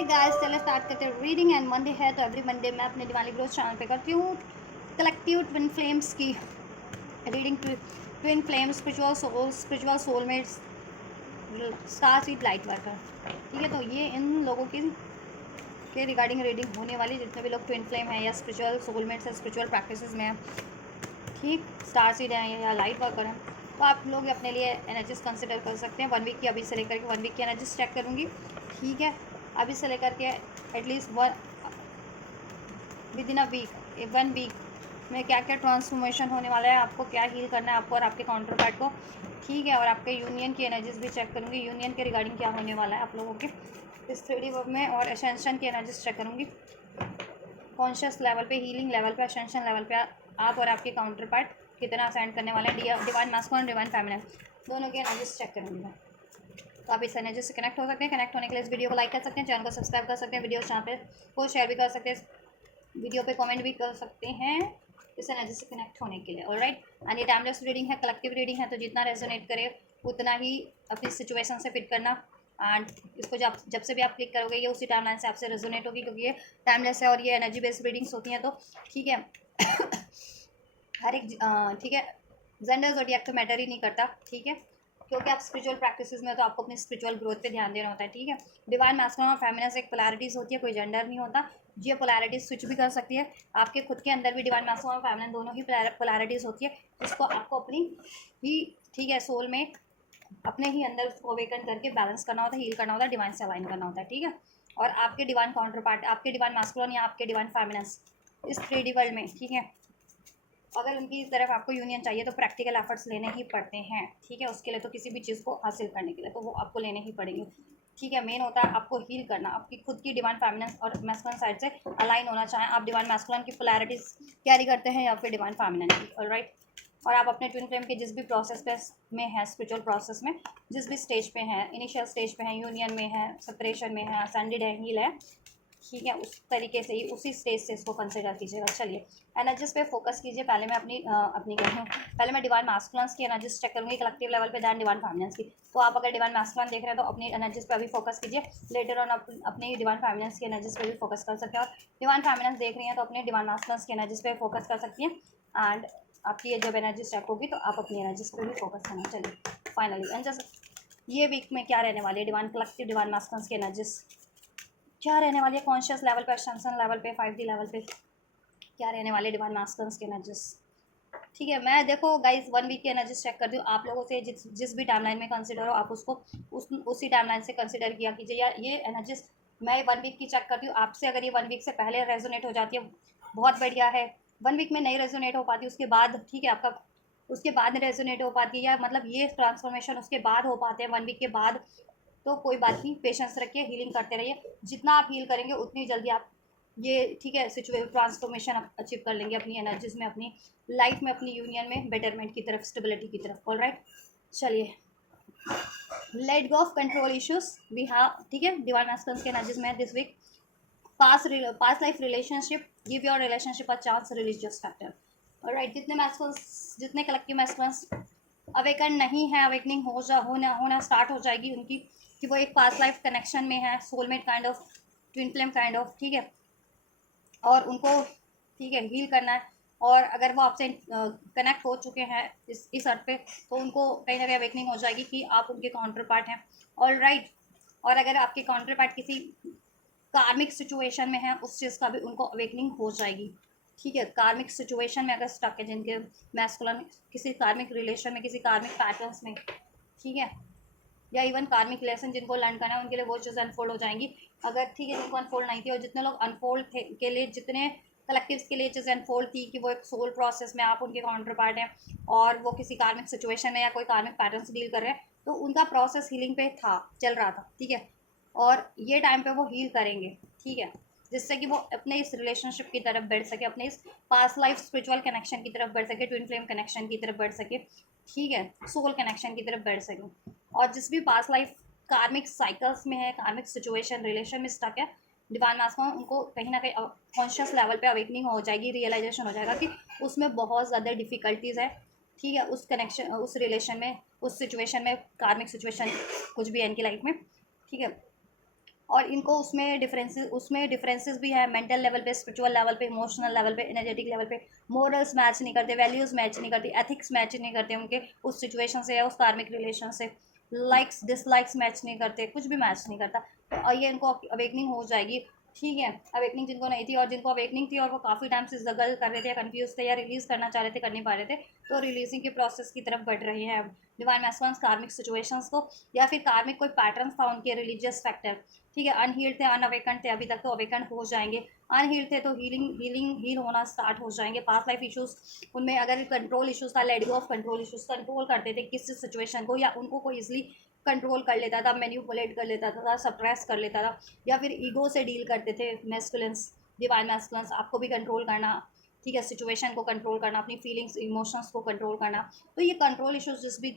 Hi guys, चलो start करते हैं रीडिंग। एंड मंडे है तो एवरी मंडे मैं अपने दिवाली ग्रोथ चैनल पे करती हूँ कलेक्टिव ट्विन फ्लेम्स की reading. Twin flames, spiritual soulmates, star seed light worker. ठीक है, तो ये इन लोगों के रिगार्डिंग रीडिंग होने वाली, जितने भी लोग ट्विन फ्लेम है या स्पिरिचुअल सोलमेट्स है, स्पिरिचुअल प्रैक्टिसेस में है, ठीक, स्टार सीड है या लाइट वर्कर है, तो आप लोग अपने लिए एनर्जीज कंसिडर कर सकते हैं। 1 वीक की अभी से लेकर के 1 वीक की एनर्जीज चेक करूँगी। ठीक है, अभी से लेकर के at least within a week 1 week में क्या क्या ट्रांसफॉर्मेशन होने वाला है, आपको क्या हील करना है आपको और आपके काउंटर पार्ट को। ठीक है, और आपके यूनियन की एनर्जीज भी चेक करूँगी, यूनियन के रिगार्डिंग क्या होने वाला है आप लोगों के इस 3D वर्क में। और असेंशन की एनर्जीज चेक करूँगी, कॉन्शियस लेवल पे, हीलिंग लेवल पे, असेंशन लेवल पे आप और आपके काउंटर पार्ट कितना असेंड करने वाले हैं। डिवाइन मास्कुलिन, डिवाइन फेमिनिन दोनों की एनर्जीज चेक करूँगी मैं। तो आप इस एनर्जी से कनेक्ट हो सकते हैं। कनेक्ट होने के लिए इस वीडियो को लाइक कर सकते हैं, चैनल को सब्सक्राइब कर सकते हैं, वीडियो यहाँ पे को शेयर भी कर सकते हैं, वीडियो पे कमेंट भी कर सकते हैं इस एनर्जी से कनेक्ट होने के लिए। ऑलराइट, एंड ये टाइमलेस रीडिंग है, कलेक्टिव रीडिंग है, तो जितना रेजोनेट करे उतना ही अपनी सिचुएशन से फिट करना। एंड इसको जब से भी आप क्लिक करोगे ये उसी टाइमलाइन से आपसे रेजोनेट होगी, क्योंकि ये टाइमलेस है और ये एनर्जी बेस्ड रीडिंग्स होती हैं। तो ठीक है हर एक ठीक है, जेंडर ज़ोडिएक तो मैटर ही नहीं करता। ठीक है, क्योंकि आप स्पिरिचुअल प्रैक्टिसेस में तो आपको अपनी स्पिरिचुअल ग्रोथ पे ध्यान देना होता है। ठीक है, डिवाइन मैस्कुलिन और फेमिनिन एक पोलैरिटीज़ होती है, कोई जेंडर नहीं होता। ये पोलैरिटीज स्विच भी कर सकती है, आपके खुद के अंदर भी डिवाइन मैस्कुलिन और फेमिनिन दोनों ही पोलैरिटीज़ होती है, जिसको आपको अपनी ही, ठीक है, सोल में अपने ही अंदर उसको अवेकन करके बैलेंस करना होता है, हील करना होता है, डिवाइन से अलाइन करना होता है। ठीक है, और आपके डिवाइन काउंटर पार्ट, आपके डिवाइन मैस्कुलिन या आपके डिवाइन फेमिनिन इस 3D वर्ल्ड में, ठीक है, अगर उनकी तरफ आपको यूनियन चाहिए तो प्रैक्टिकल एफर्ट्स लेने ही पड़ते हैं। ठीक है, उसके लिए तो किसी भी चीज़ को हासिल करने के लिए तो वो आपको लेने ही पड़ेंगे। ठीक है, मेन होता है आपको हील करना, आपकी खुद की डिवाइन फेमिनिन और मैस्कुलिन साइड से अलाइन होना, चाहें आप डिवाइन मैस्कुलिन की पोलैरिटीज कैरी करते हैं या फिर डिवाइन फेमिनिन की। ऑलराइट, और आप अपने ट्विन फ्लेम के जिस भी प्रोसेस पे में है, स्पिरिचुअल प्रोसेस में जिस भी स्टेज पे हैं, इनिशियल स्टेज पे हैं, यूनियन में है, सेपरेशन में है, असेंडेड है, हील है, ठीक है, उस तरीके से ही उसी स्टेज से इसको कंसिडर कीजिएगा। चलिए एनर्जीज पे फोकस कीजिए। पहले मैं अपनी कहूँ, पहले मैं डिवाइन मास्कुलिन्स की एनर्जीज चेक करूँगी कलेक्टिव लेवल पे, दैन डिवाइन फेमिनिन्स की। तो आप अगर डिवाइन मास्कुलिन देख रहे हैं तो अपनी एनर्जीज पे अभी फोकस कीजिए, लेटर ऑन अपनी डिवाइन फेमिनिन्स की एनर्जीज पे भी फोकस कर सकते हैं। और डिवाइन फेमिनिन्स देख रही हैं तो अपने डिवाइन मास्कुलिन्स की एनर्जीज पे फोकस कर सकती हैं। एंड आपकी ये जब एनर्जीज चेक होगी तो आप अपनी एनर्जीज पे भी फोकस करना। चलिए फाइनली एंड जस्ट ये वीक में क्या रहने वाली है, डिवाइन कलेक्टिव डिवाइन मास्कुलिन्स की एनर्जीज क्या रहने वाली है, कॉन्शियस लेवल पे, असेंशन लेवल पे, 5D लेवल पे क्या रहने वाले डिवाइन मास्कुलिन्स के एनर्जीज। ठीक है, मैं देखो गाइस 1 वीक की एनर्जीज चेक करती हूँ आप लोगों से, जिस भी टाइमलाइन में कंसिडर हो आप उसको उसी टाइमलाइन से कंसिडर किया कीजिए। या ये एनर्जीज मैं 1 वीक की चेक करती हूँ आपसे, अगर ये 1 वीक से पहले रेजोनेट हो जाती है बहुत बढ़िया है, 1 वीक में नहीं रेजोनेट हो पाती उसके बाद, ठीक है, आपका उसके बाद रेजोनेट हो पाती है, या मतलब ये ट्रांसफॉर्मेशन उसके बाद हो पाते हैं 1 वीक के बाद, तो कोई बात नहीं, पेशेंस रखिए, हीलिंग करते रहिए। जितना आप हील करेंगे उतनी जल्दी आप ये, ठीक है, सिचुएशन ट्रांसफॉर्मेशन अचीव कर लेंगे अपनी एनर्जीज में, अपनी लाइफ में, अपनी यूनियन में बेटरमेंट की तरफ, स्टेबिलिटी की तरफ। ऑलराइट, चलिए let go of control issues we have. ठीक है, डिवाइन मास्कुलिन्स के एनर्जीज में this week, past life relationship, give your relationship a chance, release your factor. Alright, जितने कलेक्टिव मास्कुलिन्स अवेकन नहीं है, अवेकनिंग होना स्टार्ट हो जाएगी उनकी, कि वो एक पास्ट लाइफ कनेक्शन में है, soulmate kind of, twin flame kind of. ठीक है, और उनको, ठीक है, हील करना है। और अगर वो आपसे कनेक्ट हो चुके हैं इस अर्थ पे, तो उनको कहीं ना कहीं अवेकनिंग हो जाएगी कि आप उनके काउंटर पार्ट हैं। ऑलराइट, और अगर आपके काउंटर पार्ट किसी कार्मिक सिचुएशन में है, उस चीज़ का भी उनको अवेकनिंग हो जाएगी। ठीक है, कार्मिक सिचुएशन में अगर स्टक है, जिनके मैस्कुलिन किसी कार्मिक रिलेशन में, किसी कार्मिक पैटर्न्स में, ठीक है, या इवन कार्मिक लेसन जिनको लर्न करना है, उनके लिए वो चीज़ अनफोल्ड हो जाएंगी। अगर, ठीक है, जिनको अनफोल्ड नहीं थी, और जितने लोग अनफोल्ड थे के लिए, जितने कलेक्टिव्स के लिए चीज़ अनफोल्ड थी कि वो एक सोल प्रोसेस में आप उनके काउंटर पार्ट हैं और वो किसी कार्मिक सिचुएशन में या कोई कार्मिक पैटर्न से डील कर रहे हैं, तो उनका प्रोसेस हीलिंग पे था, चल रहा था। ठीक है, और ये टाइम पे वो हील करेंगे, ठीक है, जिससे कि वो अपने इस रिलेशनशिप की तरफ बढ़ सके, अपने इस पास्ट लाइफ स्पिरिचुअल कनेक्शन की तरफ बढ़ सके, ट्विन फ्लेम कनेक्शन की तरफ बढ़ सके, ठीक है, सोल कनेक्शन की तरफ बढ़ सके। और जिस भी पास्ट लाइफ कार्मिक साइकिल्स में है, कार्मिक सिचुएशन रिलेशन में स्टक है, डिवाइन मास्कुलिन उनको कहीं ना कहीं कॉन्शियस लेवल पे अवेकनिंग हो जाएगी, रियलाइजेशन हो जाएगा कि उसमें बहुत ज़्यादा डिफ़िकल्टीज़ है। ठीक है, उस कनेक्शन, उस रिलेशन में, उस सिचुएशन में, कार्मिक सिचुएशन कुछ भी है इनकी लाइफ में। ठीक है, और इनको उसमें डिफरेंसेस भी है, मेंटल लेवल पे, स्पिरिचुअल लेवल पे, इमोशनल लेवल पे, एनर्जेटिक लेवल पे। मोरल्स मैच नहीं करते, वैल्यूज़ मैच नहीं करती, एथिक्स मैच नहीं करते उनके उस सिचुएशन से या उस कार्मिक रिलेशन से, लाइक्स डिसलाइक्स मैच नहीं करते, कुछ भी मैच नहीं करता। तो और ये इनको अवेकनिंग हो जाएगी, ठीक है। अवेकनिंग जिनको नहीं थी और जिनको अवेकनिंग थी और वो काफ़ी टाइम से स्ट्रगल कर रहे थे, कंफ्यूज थे या रिलीज़ करना चाह रहे थे, कर नहीं पा रहे थे, तो रिलीजिंग के प्रोसेस की तरफ बढ़ रहे हैं डिवाइन मैस्कुलिन्स कार्मिक सिचुएशंस को, या फिर कार्मिक कोई पैटर्न था उनके रिलीजियस फैक्टर, ठीक है। अनहील्ड थे, अनअवेकन थे अभी तक, तो अवेकन हो जाएंगे। अनहील्ड थे तो हील होना स्टार्ट हो जाएंगे। पास्ट लाइफ इश्यूज, उनमें अगर कंट्रोल इश्यूज था, late go of control issues, control करते थे किसी सिचुएशन को या उनको कोई इजिली कंट्रोल कर लेता था, मैन्युपुलेट कर लेता था, सप्रेस कर लेता था, या फिर ईगो से डील करते थे मैस्कुलिन्स, डिवाइन मैस्कुलिन्स। आपको भी कंट्रोल करना, ठीक है, सिचुएशन को कंट्रोल करना, अपनी फीलिंग्स इमोशंस को कंट्रोल करना। तो ये कंट्रोल इश्यूज जिस भी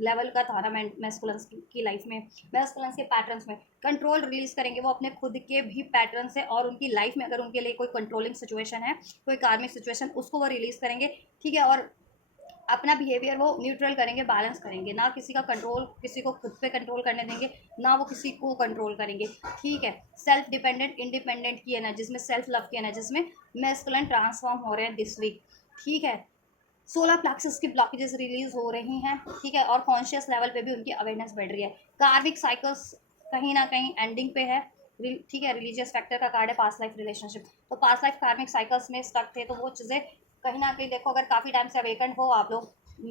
लेवल का था ना मैस्कुलिन्स की लाइफ में, मैस्कुलिन्स के पैटर्न्स में कंट्रोल रिलीज करेंगे वो अपने खुद के भी पैटर्न से, और उनकी लाइफ में अगर उनके लिए कोई कंट्रोलिंग सिचुएशन है, कोई कार्मिक सिचुएशन, उसको वो रिलीज करेंगे, ठीक है। और अपना बिहेवियर वो न्यूट्रल करेंगे, बैलेंस करेंगे, ना किसी का कंट्रोल, किसी को खुद पे कंट्रोल करने देंगे, ना वो किसी को कंट्रोल करेंगे, ठीक है। सेल्फ डिपेंडेंट इंडिपेंडेंट की एनर्जीज में, सेल्फ लव की एनर्जीज में मैस्कुलिन ट्रांसफॉर्म हो रहे हैं दिस वीक, ठीक है। 16 प्लेक्सस की ब्लॉकेजेस रिलीज हो रही हैं, ठीक है, और कॉन्शियस लेवल पे भी उनकी अवेयरनेस बढ़ रही है। कार्मिक साइकिल्स कहीं ना कहीं एंडिंग पे है, ठीक है। रिलीजियस फैक्टर का कार्ड है पास्ट लाइफ रिलेशनशिप, तो पास्ट लाइफ कार्मिक साइकिल्स में स्टक थे, तो वो चीज़ें कहीं ना कहीं देखो, अगर काफ़ी टाइम से अवेकन हो आप लोग,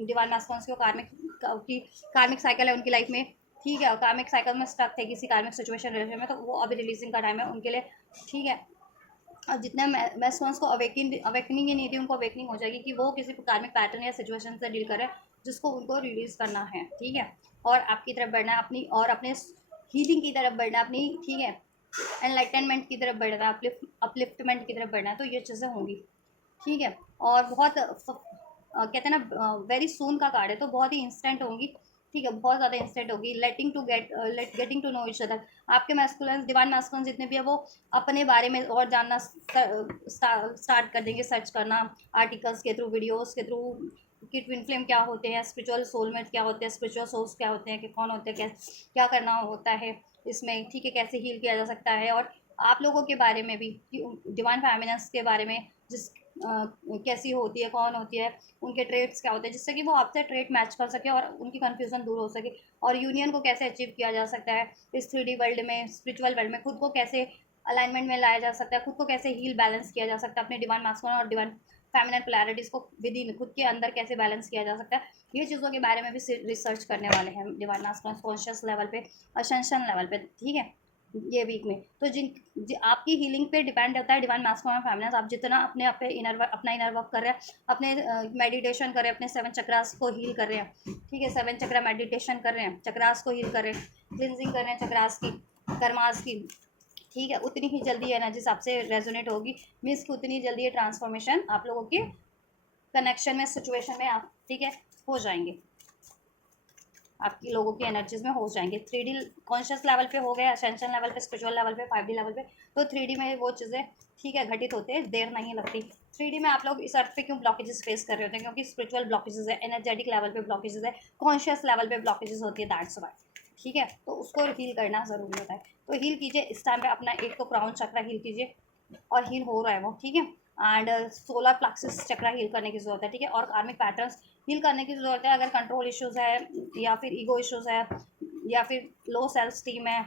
डिवाइन मैस्कुलिन्स को कार्मिक साइकिल है उनकी लाइफ में, ठीक है, और कार्मिक साइकिल में स्टक थे किसी कार्मिक सिचुएशन रिलेशन में, तो वो अभी रिलीजिंग का टाइम है उनके लिए, ठीक है। और जितने मैस्कुलिन्स को अवेकनिंग ही नहीं थी, उनको अवेकनिंग हो जाएगी कि वो किसी कार्मिक पैटर्न या सिचुएशन से डील कर रहे हैं जिसको उनको रिलीज करना है, ठीक है। और आपकी तरफ बढ़ना है अपनी, और अपने हीलिंग की तरफ बढ़ना है अपनी, ठीक है, एनलाइटनमेंट की तरफ बढ़ना है, अपलिफ्टमेंट की तरफ बढ़ना है, तो ये चीज़ें होंगी, ठीक है। और बहुत कहते हैं ना वेरी सून का कार्ड है, तो बहुत ही इंस्टेंट होंगी, ठीक है, बहुत ज़्यादा इंस्टेंट होगी। Getting to know each other, आपके मैस्कुलिन डिवाइन मैस्कुलिन जितने भी है वो अपने बारे में और जानना स्टार्ट कर देंगे, सर्च करना आर्टिकल्स के थ्रू, वीडियोस के थ्रू, कि ट्विन फ्लेम क्या होते हैं, स्पिरिचुअल सोलमेट क्या होते हैं, स्पिरिचुअल सोल्स क्या होते हैं, कि कौन होते हैं, क्या करना होता है इसमें, ठीक है, कैसे हील किया जा सकता है। और आप लोगों के बारे में भी, डिवाइन फेमिनिन्स के बारे में, जिस कैसी होती है, कौन होती है, उनके ट्रेड्स क्या होते हैं, जिससे कि वो आपसे ट्रेड मैच कर सके और उनकी कन्फ्यूजन दूर हो सके, और यूनियन को कैसे अचीव किया जा सकता है इस 3D वर्ल्ड में, स्पिरिचुअल वर्ल्ड में, खुद को कैसे अलाइनमेंट में लाया जा सकता है, खुद को कैसे हील बैलेंस किया जा सकता है, अपने डिवाइन मास्कुलिन और डिवाइन फेमिनिन पोलैरिटीज़ को विद इन खुद के अंदर कैसे बैलेंस किया जा सकता है, ये चीज़ों के बारे में भी रिसर्च करने वाले हैं डिवाइन मास्कुलिन कॉन्शियस लेवल पे, असेंशन लेवल पे, ठीक है, ये वीक में। तो आपकी हीलिंग पे डिपेंड होता है डिवाइन मास्कुलिन और फेमिनिन, आप जितना अपना इनर वर्क कर रहे हैं, अपने मेडिटेशन कर रहे हैं, अपने 7 चक्रास को हील कर रहे हैं, ठीक है, 7 चक्रा मेडिटेशन कर रहे हैं, चक्रास को हील कर रहे हैं, क्लिनजिंग कर रहे हैं चक्रास की, कर्मास की, ठीक है, उतनी ही जल्दी एनर्जी आपसे रेजोनेट होगी, मीन्स कि उतनी जल्दी ये ट्रांसफॉर्मेशन आप लोगों के कनेक्शन में, सिचुएशन में आप, ठीक है, हो जाएंगे, आपकी लोगों की एनर्जीज में हो जाएंगे। 3D कॉन्शियस लेवल पे हो गए, असेंशन लेवल पे, स्पिरिचुअल लेवल पे, 5D लेवल पे, तो 3D में वो चीज़ें, ठीक है, घटित होते हैं, देर नहीं लगती। 3D में आप लोग इस अर्थ पे क्यों ब्लॉकेजेस फेस कर रहे होते हैं, क्योंकि स्पिरिचुअल ब्लॉकेजेस है, एनर्जेटिक लेवल पे ब्लॉकेजेस है, कॉन्शियस लेवल पे ब्लॉकेजेस होती है, दैट्स वाई, ठीक है। तो उसको हील करना ज़रूरी होता है, तो हील कीजिए इस टाइम पे अपना एक तो क्राउन चक्रा हील कीजिए, और हील हो रहा है वो, ठीक है। एंड 16 प्लेक्सस चक्रा हील करने की ज़रूरत है, ठीक है, और कार्मिक पैटर्न्स हील करने की ज़रूरत है। अगर कंट्रोल इश्यूज़ है, या फिर ईगो इश्यूज़ है, या फिर लो सेल्फ स्टीम है,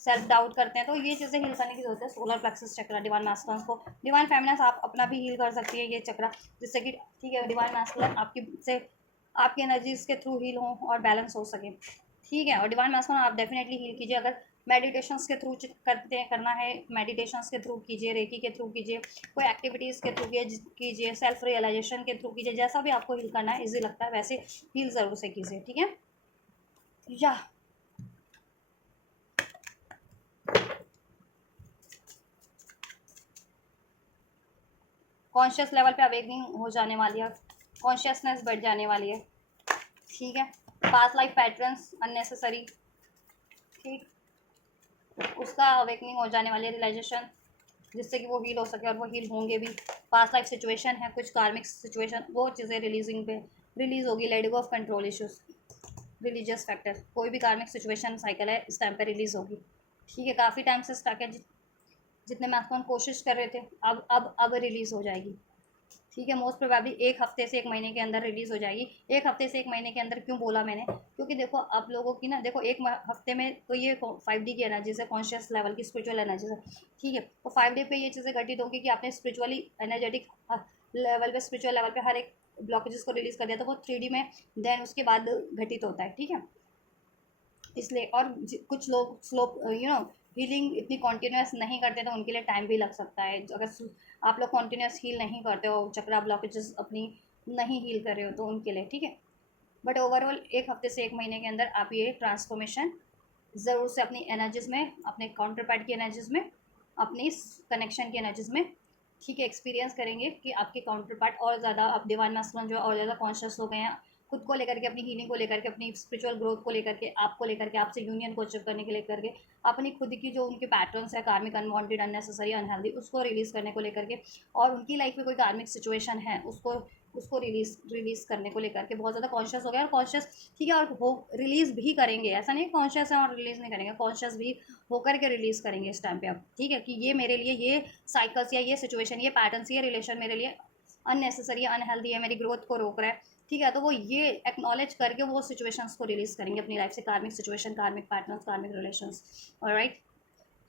सेल्फ डाउट करते हैं, तो ये चीज़ें हील करने की जरूरत है। सोलर प्लेक्सस चक्रा डिवाइन मैस्कुलिन को, डिवाइन फेमिनिन आप अपना भी हील कर सकती है ये चक्रा, जिससे कि, ठीक है, डिवाइन मैस्कुलिन आपकी एनर्जीज के थ्रू हील हो और बैलेंस हो सके, ठीक है। और डिवाइन मैस्कुलिन आप डेफिनेटली हील कीजिए, अगर मेडिटेशंस के थ्रू करना है, मेडिटेशंस के थ्रू कीजिए, रेकी के थ्रू कीजिए, कोई एक्टिविटीज़ के थ्रू कीजिए, सेल्फ रियलाइजेशन के थ्रू कीजिए, जैसा भी आपको हील करना है, ईजी लगता है वैसे हील ज़रूर से कीजिए, ठीक है। या कॉन्शियस लेवल पे अवेकनिंग हो जाने वाली है, कॉन्शियसनेस बढ़ जाने वाली है, ठीक है। पास्ट लाइफ पैटर्न्स अननेसेसरी, ठीक, उसका अवेकनिंग हो जाने वाली है, रियलाइजेशन, जिससे कि वो हील हो सके, और वो हील होंगे भी। पास्ट लाइफ सिचुएशन है, कुछ कार्मिक सिचुएशन, वो चीज़ें रिलीज होगी, late go of control issues, religious factor, कोई भी कार्मिक सिचुएशन साइकिल है इस टाइम पे रिलीज होगी, ठीक है, काफ़ी टाइम से स्टक है, जितने मैक्सिमम कोशिश कर रहे थे, अब रिलीज़ हो जाएगी। ठीक है, मोस्ट प्रोबेबली 1 हफ्ते से 1 महीने के अंदर रिलीज़ हो जाएगी। 1 हफ्ते से 1 महीने के अंदर क्यों बोला मैंने? क्योंकि देखो आप लोगों की ना, देखो 1 हफ्ते में तो ये 5D की एनर्जीज़ है, कॉन्शियस लेवल की स्पिरिचुअल एनर्जीज़ है। ठीक है, तो 5 डे पे ये चीज़ें घटित होंगी कि आपने स्पिरिचुअली एनर्जेटिक लेवल पे, स्पिरिचुअल लेवल पे हर एक ब्लॉकेजेस को रिलीज़ कर दिया, तो वो 3D में देन उसके बाद घटित होता है। ठीक है, इसलिए और कुछ लोग स्लो हीलिंग इतनी कॉन्टिन्यूस नहीं करते, तो उनके लिए टाइम भी लग सकता है। अगर आप लोग कॉन्टिन्यूस हील नहीं करते हो, चक्रा ब्लॉकेजेस अपनी नहीं हील कर रहे हो, तो उनके लिए ठीक है। बट ओवरऑल 1 हफ्ते से 1 महीने के अंदर आप ये ट्रांसफॉर्मेशन ज़रूर से अपनी एनर्जीज़ में, अपने काउंटर पार्ट की एनर्जीज़ में, अपनी कनेक्शन की एनर्जीज़ में, ठीक है, एक्सपीरियंस करेंगे कि आपके काउंटर पार्ट और ज़्यादा, आप डिवाइन मास्कुलिन जो और ज़्यादा कॉन्शियस हो गए हैं, खुद को लेकर के, अपनी हीलिंग को लेकर के, अपनी स्पिरिचुअल ग्रोथ को लेकर के, आपको लेकर के, आपसे यूनियन को अचीव करने के लेकर के, अपनी खुद की जो उनके पैटर्न्स है, कार्मिक, अनवांटेड, अननेसेसरी, अनहेल्दी, उसको रिलीज़ करने को लेकर के, और उनकी लाइफ में कोई कार्मिक सिचुएशन है उसको उसको रिलीज़ करने को लेकर के बहुत ज़्यादा कॉन्शियस हो गया, और कॉन्शियस, ठीक है, और वो रिलीज़ भी करेंगे। ऐसा नहीं कॉन्शियस है और रिलीज़ नहीं करेंगे, कॉन्शियस भी होकर के रिलीज़ करेंगे इस टाइम पे अब। ठीक है, कि ये मेरे लिए, ये साइकिल्स या ये सिचुएशन, ये पैटर्न्स, ये रिलेशन मेरे लिए अननेसेसरी, अनहेल्दी है, मेरी ग्रोथ को रोक रहा है। ठीक है, तो वो ये एक्नॉलेज करके वो सिचुएशंस को रिलीज़ करेंगे अपनी लाइफ से, कार्मिक सिचुएशन, कार्मिक पैटर्न्स, कार्मिक रिलेशंस। ऑलराइट,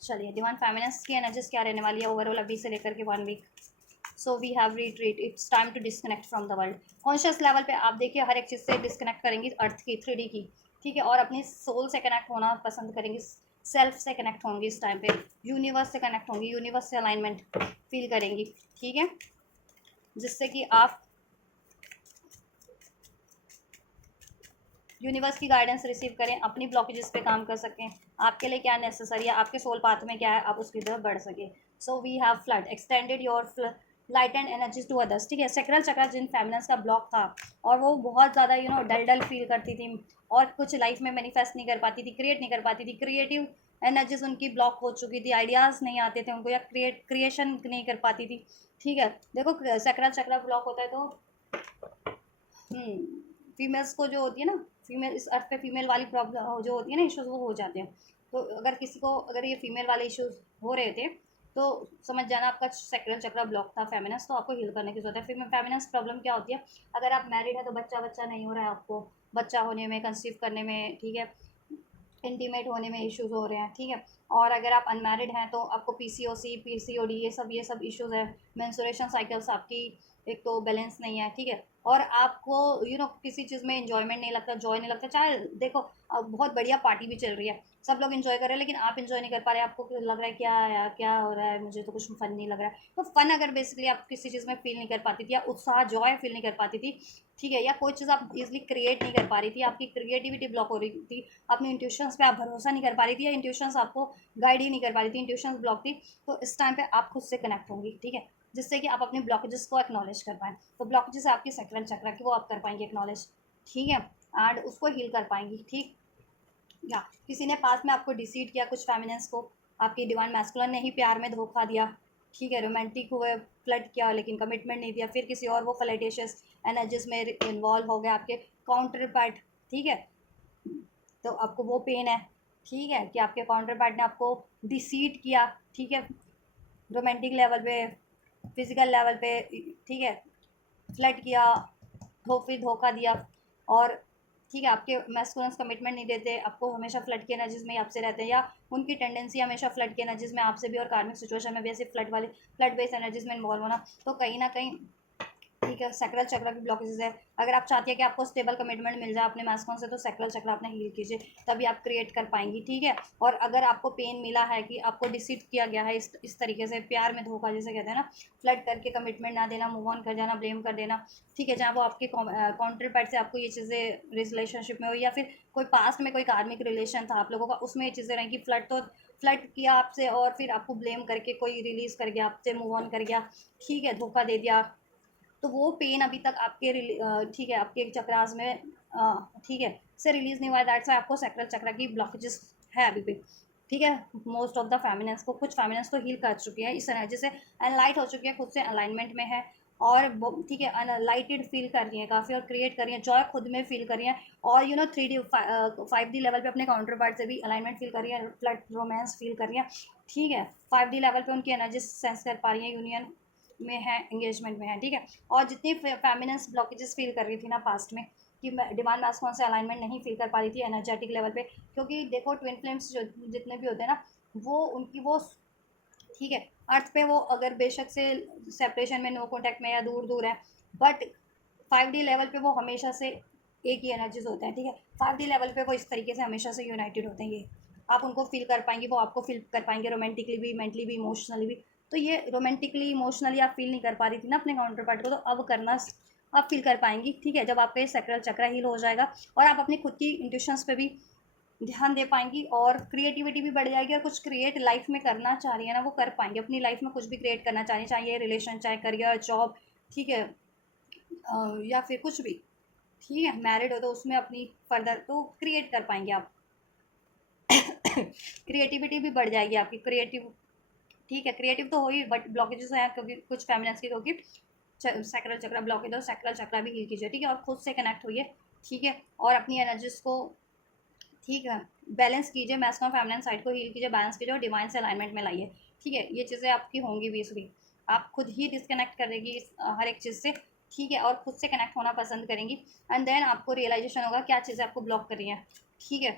चलिए डिवाइन फेमिनिन्स की एनर्जीज क्या रहने वाली है ओवरऑल अभी से लेकर के 1 week. So we have retreat, it's time to disconnect from the world. Conscious level पे आप देखिए हर एक चीज़ से डिस्कनेक्ट करेंगी, अर्थ की, 3D की। ठीक है, और अपनी सोल से कनेक्ट होना पसंद करेंगी, सेल्फ से कनेक्ट होंगी इस टाइम पे, यूनिवर्स से कनेक्ट होंगी, यूनिवर्स से अलाइनमेंट फील करेंगी। ठीक है, जिससे कि आप यूनिवर्स की गाइडेंस रिसीव करें, अपनी ब्लॉकेजेस पे काम कर सकें, आपके लिए क्या नेसेसरी है, आपके सोल पाथ में क्या है, आप उसकी तरफ बढ़ सकें। So we have flood extended your light and energies to others. ठीक है, सेक्रल चक्र जिन फेमिनिन्स का ब्लॉक था, और वो बहुत ज़्यादा डल डल फील करती थी, और कुछ लाइफ में मैनिफेस्ट नहीं कर पाती थी, क्रिएट नहीं कर पाती थी, क्रिएटिव एनर्जीज उनकी ब्लॉक हो चुकी थी, आइडियाज़ नहीं आते थे उनको, या क्रिएशन नहीं कर पाती थी। ठीक है, देखो सेक्रल चक्र ब्लॉक होता है तो फीमेल्स को जो होती है ना, फीमेल इस अर्थ पे फीमेल वाली प्रॉब्लम जो होती है ना, इश्यूज, वो हो जाते हैं। तो अगर किसी को, अगर ये फीमेल वाले इश्यूज हो रहे थे, तो समझ जाना आपका सेक्रल चक्र ब्लॉक था फेमिनस, तो आपको हील करने की जरूरत है। फेमिनस प्रॉब्लम क्या होती है? अगर आप मैरिड है तो बच्चा नहीं हो रहा है आपको, बच्चा होने में, कंसीव करने में, ठीक है, इंटीमेट होने में इश्यूज हो रहे हैं। ठीक है, और अगर आप अनमैरिड हैं तो आपको पीसीओसी, पीसीओडी, ये सब इश्यूज है। मेंस्ट्रुएशन साइकिल्स आपकी एक तो बैलेंस नहीं है। ठीक है, और आपको किसी चीज़ में इंजॉयमेंट नहीं लगता, जॉय नहीं लगता। चाहे देखो अब बहुत बढ़िया पार्टी भी चल रही है, सब लोग इन्जॉय कर रहे हैं, लेकिन आप इन्जॉय नहीं कर पा रहे, आपको लग रहा है क्या यार क्या हो रहा है, मुझे तो कुछ फन नहीं लग रहा है। तो फन अगर बेसिकली आप किसी चीज़ में फील नहीं कर पाती थी, या उत्साह, जॉय फील नहीं कर पाती थी, ठीक है, या कोई चीज़ आप इजिली क्रिएट नहीं कर पा रही थी, आपकी क्रिएटिविटी ब्लॉक हो रही थी, अपनी इंट्यूशंस पे आप भरोसा नहीं कर पा रही थी, या इंट्यूशंस आपको गाइड ही नहीं कर पा रही थी, इंट्यूशंस ब्लॉक थी, तो इस टाइम पे आप खुद से कनेक्ट होंगी। ठीक है, जिससे कि आप अपने ब्लॉकेजेस को एक्नॉलेज कर पाएँ। तो ब्लॉकेजेस आपकी सेक्रल चक्र की, वो आप कर पाएंगे एक्नॉलेज। ठीक है, एंड उसको हील कर पाएंगी। ठीक, या किसी ने पास में आपको डिसीड किया, कुछ फेमिनिन्स को आपकी डिवाइन मैस्कुलिन ने ही प्यार में धोखा दिया। ठीक है, रोमांटिक हुए, फ्लर्ट किया, लेकिन कमिटमेंट नहीं दिया, फिर किसी और वो फ्लर्टेशियस एनर्जीज में इन्वॉल्व हो गया, आपके काउंटर पार्ट। ठीक है, तो आपको वो पेन है। ठीक है, कि आपके काउंटर पार्ट ने आपको डिसीड किया। ठीक है, रोमांटिक लेवल पे, फिजिकल लेवल पे, ठीक है, फ्लर्ट किया, फिर धोखा दिया, और ठीक है, आपके मैस्कुलिन्स कमिटमेंट नहीं देते, आपको हमेशा फ्लर्ट की एनर्जीज में ही आपसे रहते हैं, या उनकी टेंडेंसी हमेशा फ्लर्ट की एनर्जीज में आपसे भी, और कार्मिक सिचुएशन में भी ऐसे फ्लर्ट बेस्ड एनर्जीज में इन्वॉल्व होना, तो कहीं ना कहीं, ठीक है, सेक्रल चक्र की ब्लॉकेजेस है। अगर आप चाहती है कि आपको स्टेबल कमिटमेंट मिल जाए अपने मैस्कुलिन से, तो सेक्रल चक्र आपने हील कीजिए, तभी आप क्रिएट कर पाएंगी। ठीक है, और अगर आपको पेन मिला है कि आपको डिसीट किया गया है इस तरीके से, प्यार में धोखा जिसे कहते हैं ना, फ्लर्ट करके कमिटमेंट ना देना, मूव ऑन कर जाना, ब्लेम कर देना, ठीक है, जहाँ वो आपके काउंटर पार्ट से आपको ये चीज़ें रिलेशनशिप में हो, या फिर कोई पास्ट में कोई कार्मिक रिलेशन था आप लोगों का, उसमें ये चीज़ें रहीं कि फ्लर्ट किया आपसे, और फिर आपको ब्लेम करके कोई रिलीज़ कर गया आपसे, मूव ऑन कर गया, ठीक है, धोखा दे दिया, तो वो पेन अभी तक आपके ठीक है, आपके चक्रास में ठीक है से रिलीज़ नहीं हुआ है। दैट्स वाई आपको सेक्रल चक्र की ब्लॉकेजेस है अभी भी। ठीक है, मोस्ट ऑफ द फेमिनिन्स को, कुछ फेमिनिन्स तो हील कर चुकी है इस एनर्जी से, एनलाइट हो चुकी है, खुद से अलाइनमेंट में है, और ठीक है लाइटेड फील कर रही हैं काफ़ी, और क्रिएट कर रही हैं जॉय खुद में फील कर रही हैं, और 3D 5D लेवल पे अपने काउंटर पार्ट से भी अलाइनमेंट फील कर रही है, फ्लड रोमांस फील कर रही है। ठीक है, 5D लेवल पे उनकी एनर्जी सेंस कर पा रही है, यूनियन में है, एंगेजमेंट में है। ठीक है, और जितनी फेमिनेंस ब्लॉकेजेस फील कर रही थी ना पास्ट में, कि डिवाइन मास्कुलिन से अलाइनमेंट नहीं फील कर पा रही थी एनर्जेटिक लेवल पे, क्योंकि देखो ट्विन फ्लेम्स जो जितने भी होते हैं ना, वो उनकी वो, ठीक है, अर्थ पे वो अगर बेशक से सेपरेशन में, नो कॉन्टैक्ट में या दूर दूर है, बट 5D लेवल पे वो हमेशा से एक ही एनर्जीज होते हैं। ठीक है, 5D लेवल पे वो इस तरीके से हमेशा से यूनाइटेड होते हैं। ये आप उनको फील कर पाएंगे, वो आपको फील कर पाएंगे, रोमांटिकली भी, मेंटली भी, इमोशनली भी। तो ये रोमांटिकली इमोशनली आप फील नहीं कर पा रही थी ना अपने काउंटर पार्ट को, तो अब करना आप फील कर पाएंगी। ठीक है, जब आपका ये सैक्रल चक्र हील हो जाएगा और आप अपनी खुद की इंट्यूशंस पे भी ध्यान दे पाएंगी, और क्रिएटिविटी भी बढ़ जाएगी, और कुछ क्रिएट लाइफ में करना चाह रही है ना वो कर पाएंगी, अपनी लाइफ में कुछ भी क्रिएट करना चाह रही है, चाहे रिलेशन, चाहे करियर, जॉब, ठीक है, या फिर कुछ भी। ठीक है, मैरिड हो तो उसमें अपनी फर्दर तो क्रिएट कर पाएंगे आप। क्रिएटिविटी भी बढ़ जाएगी आपकी, क्रिएटिव, ठीक है, क्रिएटिव तो हो ही, बट ब्लॉकेजेस हैं क्योंकि कुछ फेमिनेंस की, क्योंकि सैक्रल चक्र ब्लॉकेज हो, सैक्रल चक्र भी हील कीजिए। ठीक है, और खुद से कनेक्ट होइए। ठीक है, और अपनी एनर्जीज को, ठीक है, बैलेंस कीजिए, मैस्कुलिन फेमिनिन साइड को हील कीजिए, बैलेंस कीजिए, और डिवाइन से अलाइनमेंट में लाइए। ठीक है, ये चीज़ें आपकी होंगी भी इसलिए आप खुद ही डिस्कनेक्ट करेगी हर एक चीज़ से। ठीक है, और खुद से कनेक्ट होना पसंद करेंगी, एंड देन आपको रियलाइजेशन होगा क्या चीज़ें आपको ब्लॉक कर रही हैं। ठीक है,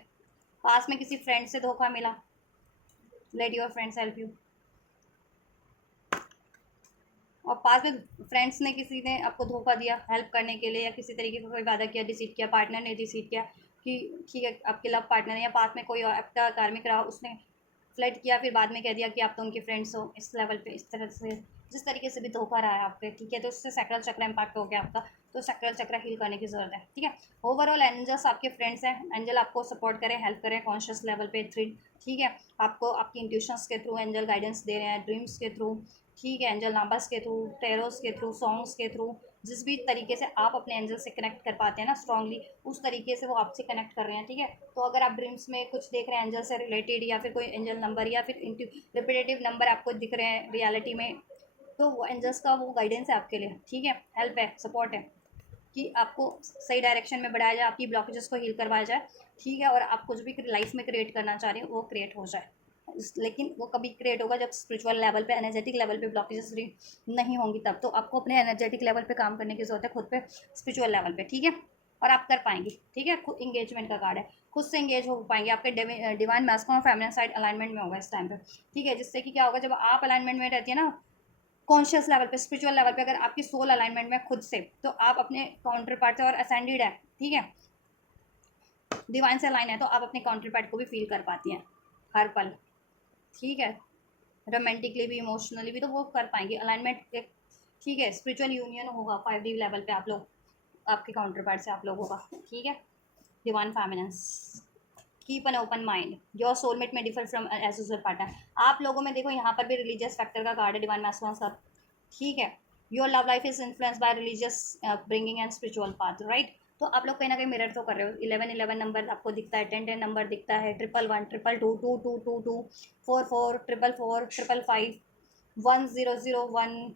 पास में किसी फ्रेंड से धोखा मिला, let your friends help you, और पास में फ्रेंड्स ने, किसी ने आपको धोखा दिया हेल्प करने के लिए, या किसी तरीके का कोई वादा किया, डिसीट किया, पार्टनर ने डिसीट किया कि, ठीक है, आपके लव पार्टनर है, या पास में कोई आपका कार्मिक रहा, उसने फ्लर्ट किया, फिर बाद में कह दिया कि आप तो उनके फ्रेंड्स हो, इस लेवल पे, इस तरह से जिस तरीके से भी धोखा रहा है आपके। ठीक है, तो उससे सैक्रल चक्र इम्पैक्ट हो गया आपका, तो सैक्रल चक्र हील करने की जरूरत है। ठीक है, ओवरऑल एंजल्स आपके फ्रेंड्स हैं, एंजल आपको सपोर्ट करें, हेल्प करें कॉन्शियस लेवल पे थ्री। ठीक है, आपको आपकी इंट्यूशंस के थ्रू एंजल गाइडेंस दे रहे हैं, ड्रीम्स के थ्रू, ठीक है, एंजल नंबर्स के थ्रू, टेरोस के थ्रू, सॉन्ग्स के थ्रू, जिस भी तरीके से आप अपने एंजल से कनेक्ट कर पाते हैं ना स्ट्रांगली, उस तरीके से वो आपसे कनेक्ट कर रहे हैं। ठीक है, तो अगर आप ड्रीम्स में कुछ देख रहे हैं एंजल से रिलेटेड, या फिर कोई एंजल नंबर, या फिर रिपीटेटिव नंबर आपको दिख रहे हैं रियलिटी में, तो वो एंजल्स का वो गाइडेंस है आपके लिए। ठीक है, हेल्प है, सपोर्ट है, कि आपको सही डायरेक्शन में बढ़ाया जाए, आपकी ब्लॉकेजेस को हील करवाया जाए। ठीक है, और आप कुछ भी लाइफ में क्रिएट करना चाह रहे हो वो क्रिएट हो जाए, लेकिन वो कभी क्रिएट होगा जब स्पिरिचुअल लेवल पे, एनर्जेटिक लेवल पे ब्लॉकेजेस फ्री नहीं होंगी तब। तो आपको अपने एनर्जेटिक लेवल पे काम करने की जरूरत है, खुद पे, स्पिरिचुअल लेवल पे। ठीक है, और आप कर पाएंगी। ठीक है, खुद इंगेजमेंट का कार्ड है, खुद से इंगेज हो पाएंगे, आपके डिवाइन मैस्कुलिन और फेमिनिन साइड अलाइनमेंट में होगा इस टाइम पे। ठीक है, जिससे कि क्या होगा, जब आप अलाइनमेंट में रहती है ना कॉन्शियस लेवल पे, स्पिरिचुअल लेवल पे, अगर आपकी सोल अलाइनमेंट में खुद से, तो आप अपने काउंटर पार्ट से, और असेंडेड है, ठीक है, डिवाइन से अलाइन है, तो आप अपने काउंटर पार्ट को भी फील कर पाती हैं हर पल। ठीक है, रोमांटिकली भी, इमोशनली भी, तो वो कर पाएंगे अलाइनमेंट एक। ठीक है, स्पिरिचुअल यूनियन होगा 5D लेवल पे आप लोग, आपके काउंटर पार्ट से आप लोगों का। ठीक है, divine feminines, keep an open mind, your soulmate may differ from as usual partner. आप लोगों में देखो यहाँ पर भी रिलीजियस फैक्टर का कार्ड है, डिवाइन मैस्कुलिन का। ठीक है, your love life is influence by religious bringing and spiritual path, right. तो आप लोग कहीं ना कहीं मिरर तो कर रहे हो, 1111 नंबर आपको दिखता है, 1010 नंबर दिखता है, 111, 222, 2222, 44, 444, 555, 1001,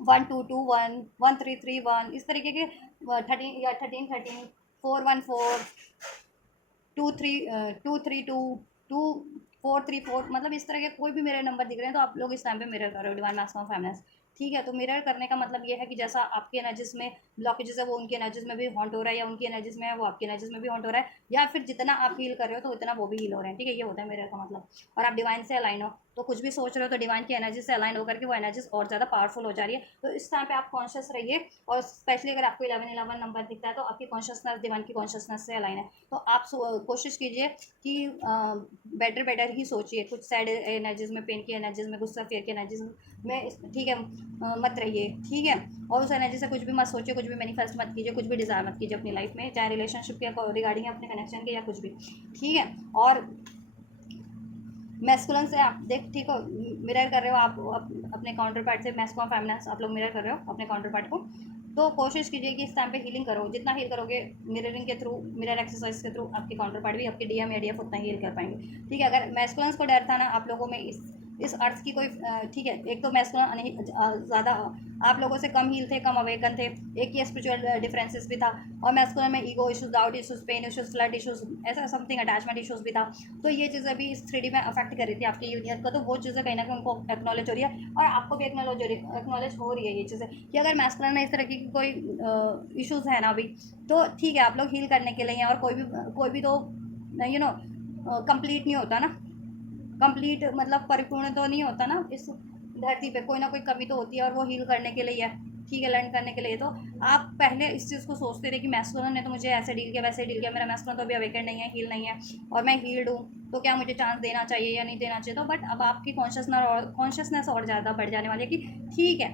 1221, 1331, इस तरीके के 13 या 1313, 414, 232, 2434, मतलब इस तरह के कोई भी मेरे नंबर दिख रहे हैं, तो आप लोग इस टाइम पे मिरर कर रहे हो डिवाइन मैस्कुलिन फेमिनिन। ठीक है, तो मिरर करने का मतलब ये है कि जैसा आपकी एनर्जीज में ब्लॉकेजेस है, वो उनकी एनर्जीज में भी हॉन्ट हो रहा है, या उनकी एनर्जीज में है वो आपकी एनर्जीज में भी हॉन्ट हो रहा है, या फिर जितना आप हील कर रहे हो तो उतना वो भी हील हो रहे हैं। ठीक है, ये होता है मिरर का मतलब। और आप डिवाइन से अलाइन हो, तो कुछ भी सोच रहे हो तो डिवाइन की एनर्जी से अलाइन होकर के वो एनर्जीज और ज़्यादा पावरफुल हो जा रही है। तो इस टाइम पे आप कॉन्शियस रहिए, और स्पेशली अगर आपको 1111 नंबर दिखता है, तो आपकी कॉन्शियसनेस डिवाइन की कॉन्शियसनेस से अलाइन है। तो आप कोशिश कीजिए कि बेटर बेटर ही सोचिए, कुछ सैड एनर्जीज में, पेन की एनर्जीज में, गुस्सा फियर की एनर्जीज में, ठीक है, मत रहिए। ठीक है, और उस एनर्जी से कुछ भी मत सोचिए, कुछ भी मैनिफेस्ट मत कीजिए, कुछ भी डिज़ायर मत कीजिए अपनी लाइफ में, चाहे रिलेशनशिप के रिगार्डिंग अपने कनेक्शन के, या कुछ भी। ठीक है, और मैस्कुलिन से आप देख, ठीक हो, मिरर कर रहे हो आप अपने काउंटर पार्ट से, मैस्कुलिन फेमिनिन आप लोग मिरर कर रहे हो अपने काउंटर पार्ट को। तो कोशिश कीजिए कि इस टाइम पे हीलिंग करो, जितना हील करोगे मिररिंग के थ्रू, मिरर एक्सरसाइज के थ्रू, आपके काउंटर पार्ट भी, आपके DM या DF उतना हील कर पाएंगे। ठीक है, अगर मैस्कुलिन को डर था ना आप लोगों में इस इस अर्थ की कोई ठीक है, एक तो मैस्कुलिन ज़्यादा आप लोगों से कम हील थे, कम अवेकन थे, एक ये स्पिरिचुअल डिफरेंसेस भी था, और मैस्कुलिन में ego issues, doubt issues, pain issues, flood issues, ऐसा समथिंग अटैचमेंट इशूज़ भी था। तो ये चीज़ें भी इस 3D में अफेक्ट कर रही थी आपकी यूनियन को, तो वो चीज़ें कहीं ना कहीं उनको एक्नॉलेज हो रही है, और आपको भी एक्नॉलेज हो रही है ये चीज़ें, कि अगर मैस्कुलिन में इस तरह की कोई इशूज़ है ना अभी, तो ठीक है, आप लोग हील करने के लिए हैं, और कोई भी तो कंप्लीट नहीं होता ना, कंप्लीट मतलब परिपूर्ण तो नहीं होता ना, इस धरती पे कोई ना कोई कमी तो होती है, और वो हील करने के लिए है, ठीक है, लर्न करने के लिए। तो आप पहले इस चीज़ को सोचते थे कि मैस्कुलिन ने तो मुझे ऐसे डील किया, वैसे डील किया, मेरा मैस्कुलिन तो अभी अवेकन नहीं है, हील नहीं है, और मैं हील्ड हूँ, तो क्या मुझे चांस देना चाहिए या नहीं देना चाहिए। तो बट अब आपकी कॉन्शियसनेस और ज़्यादा बढ़ जाने वाली है कि ठीक है,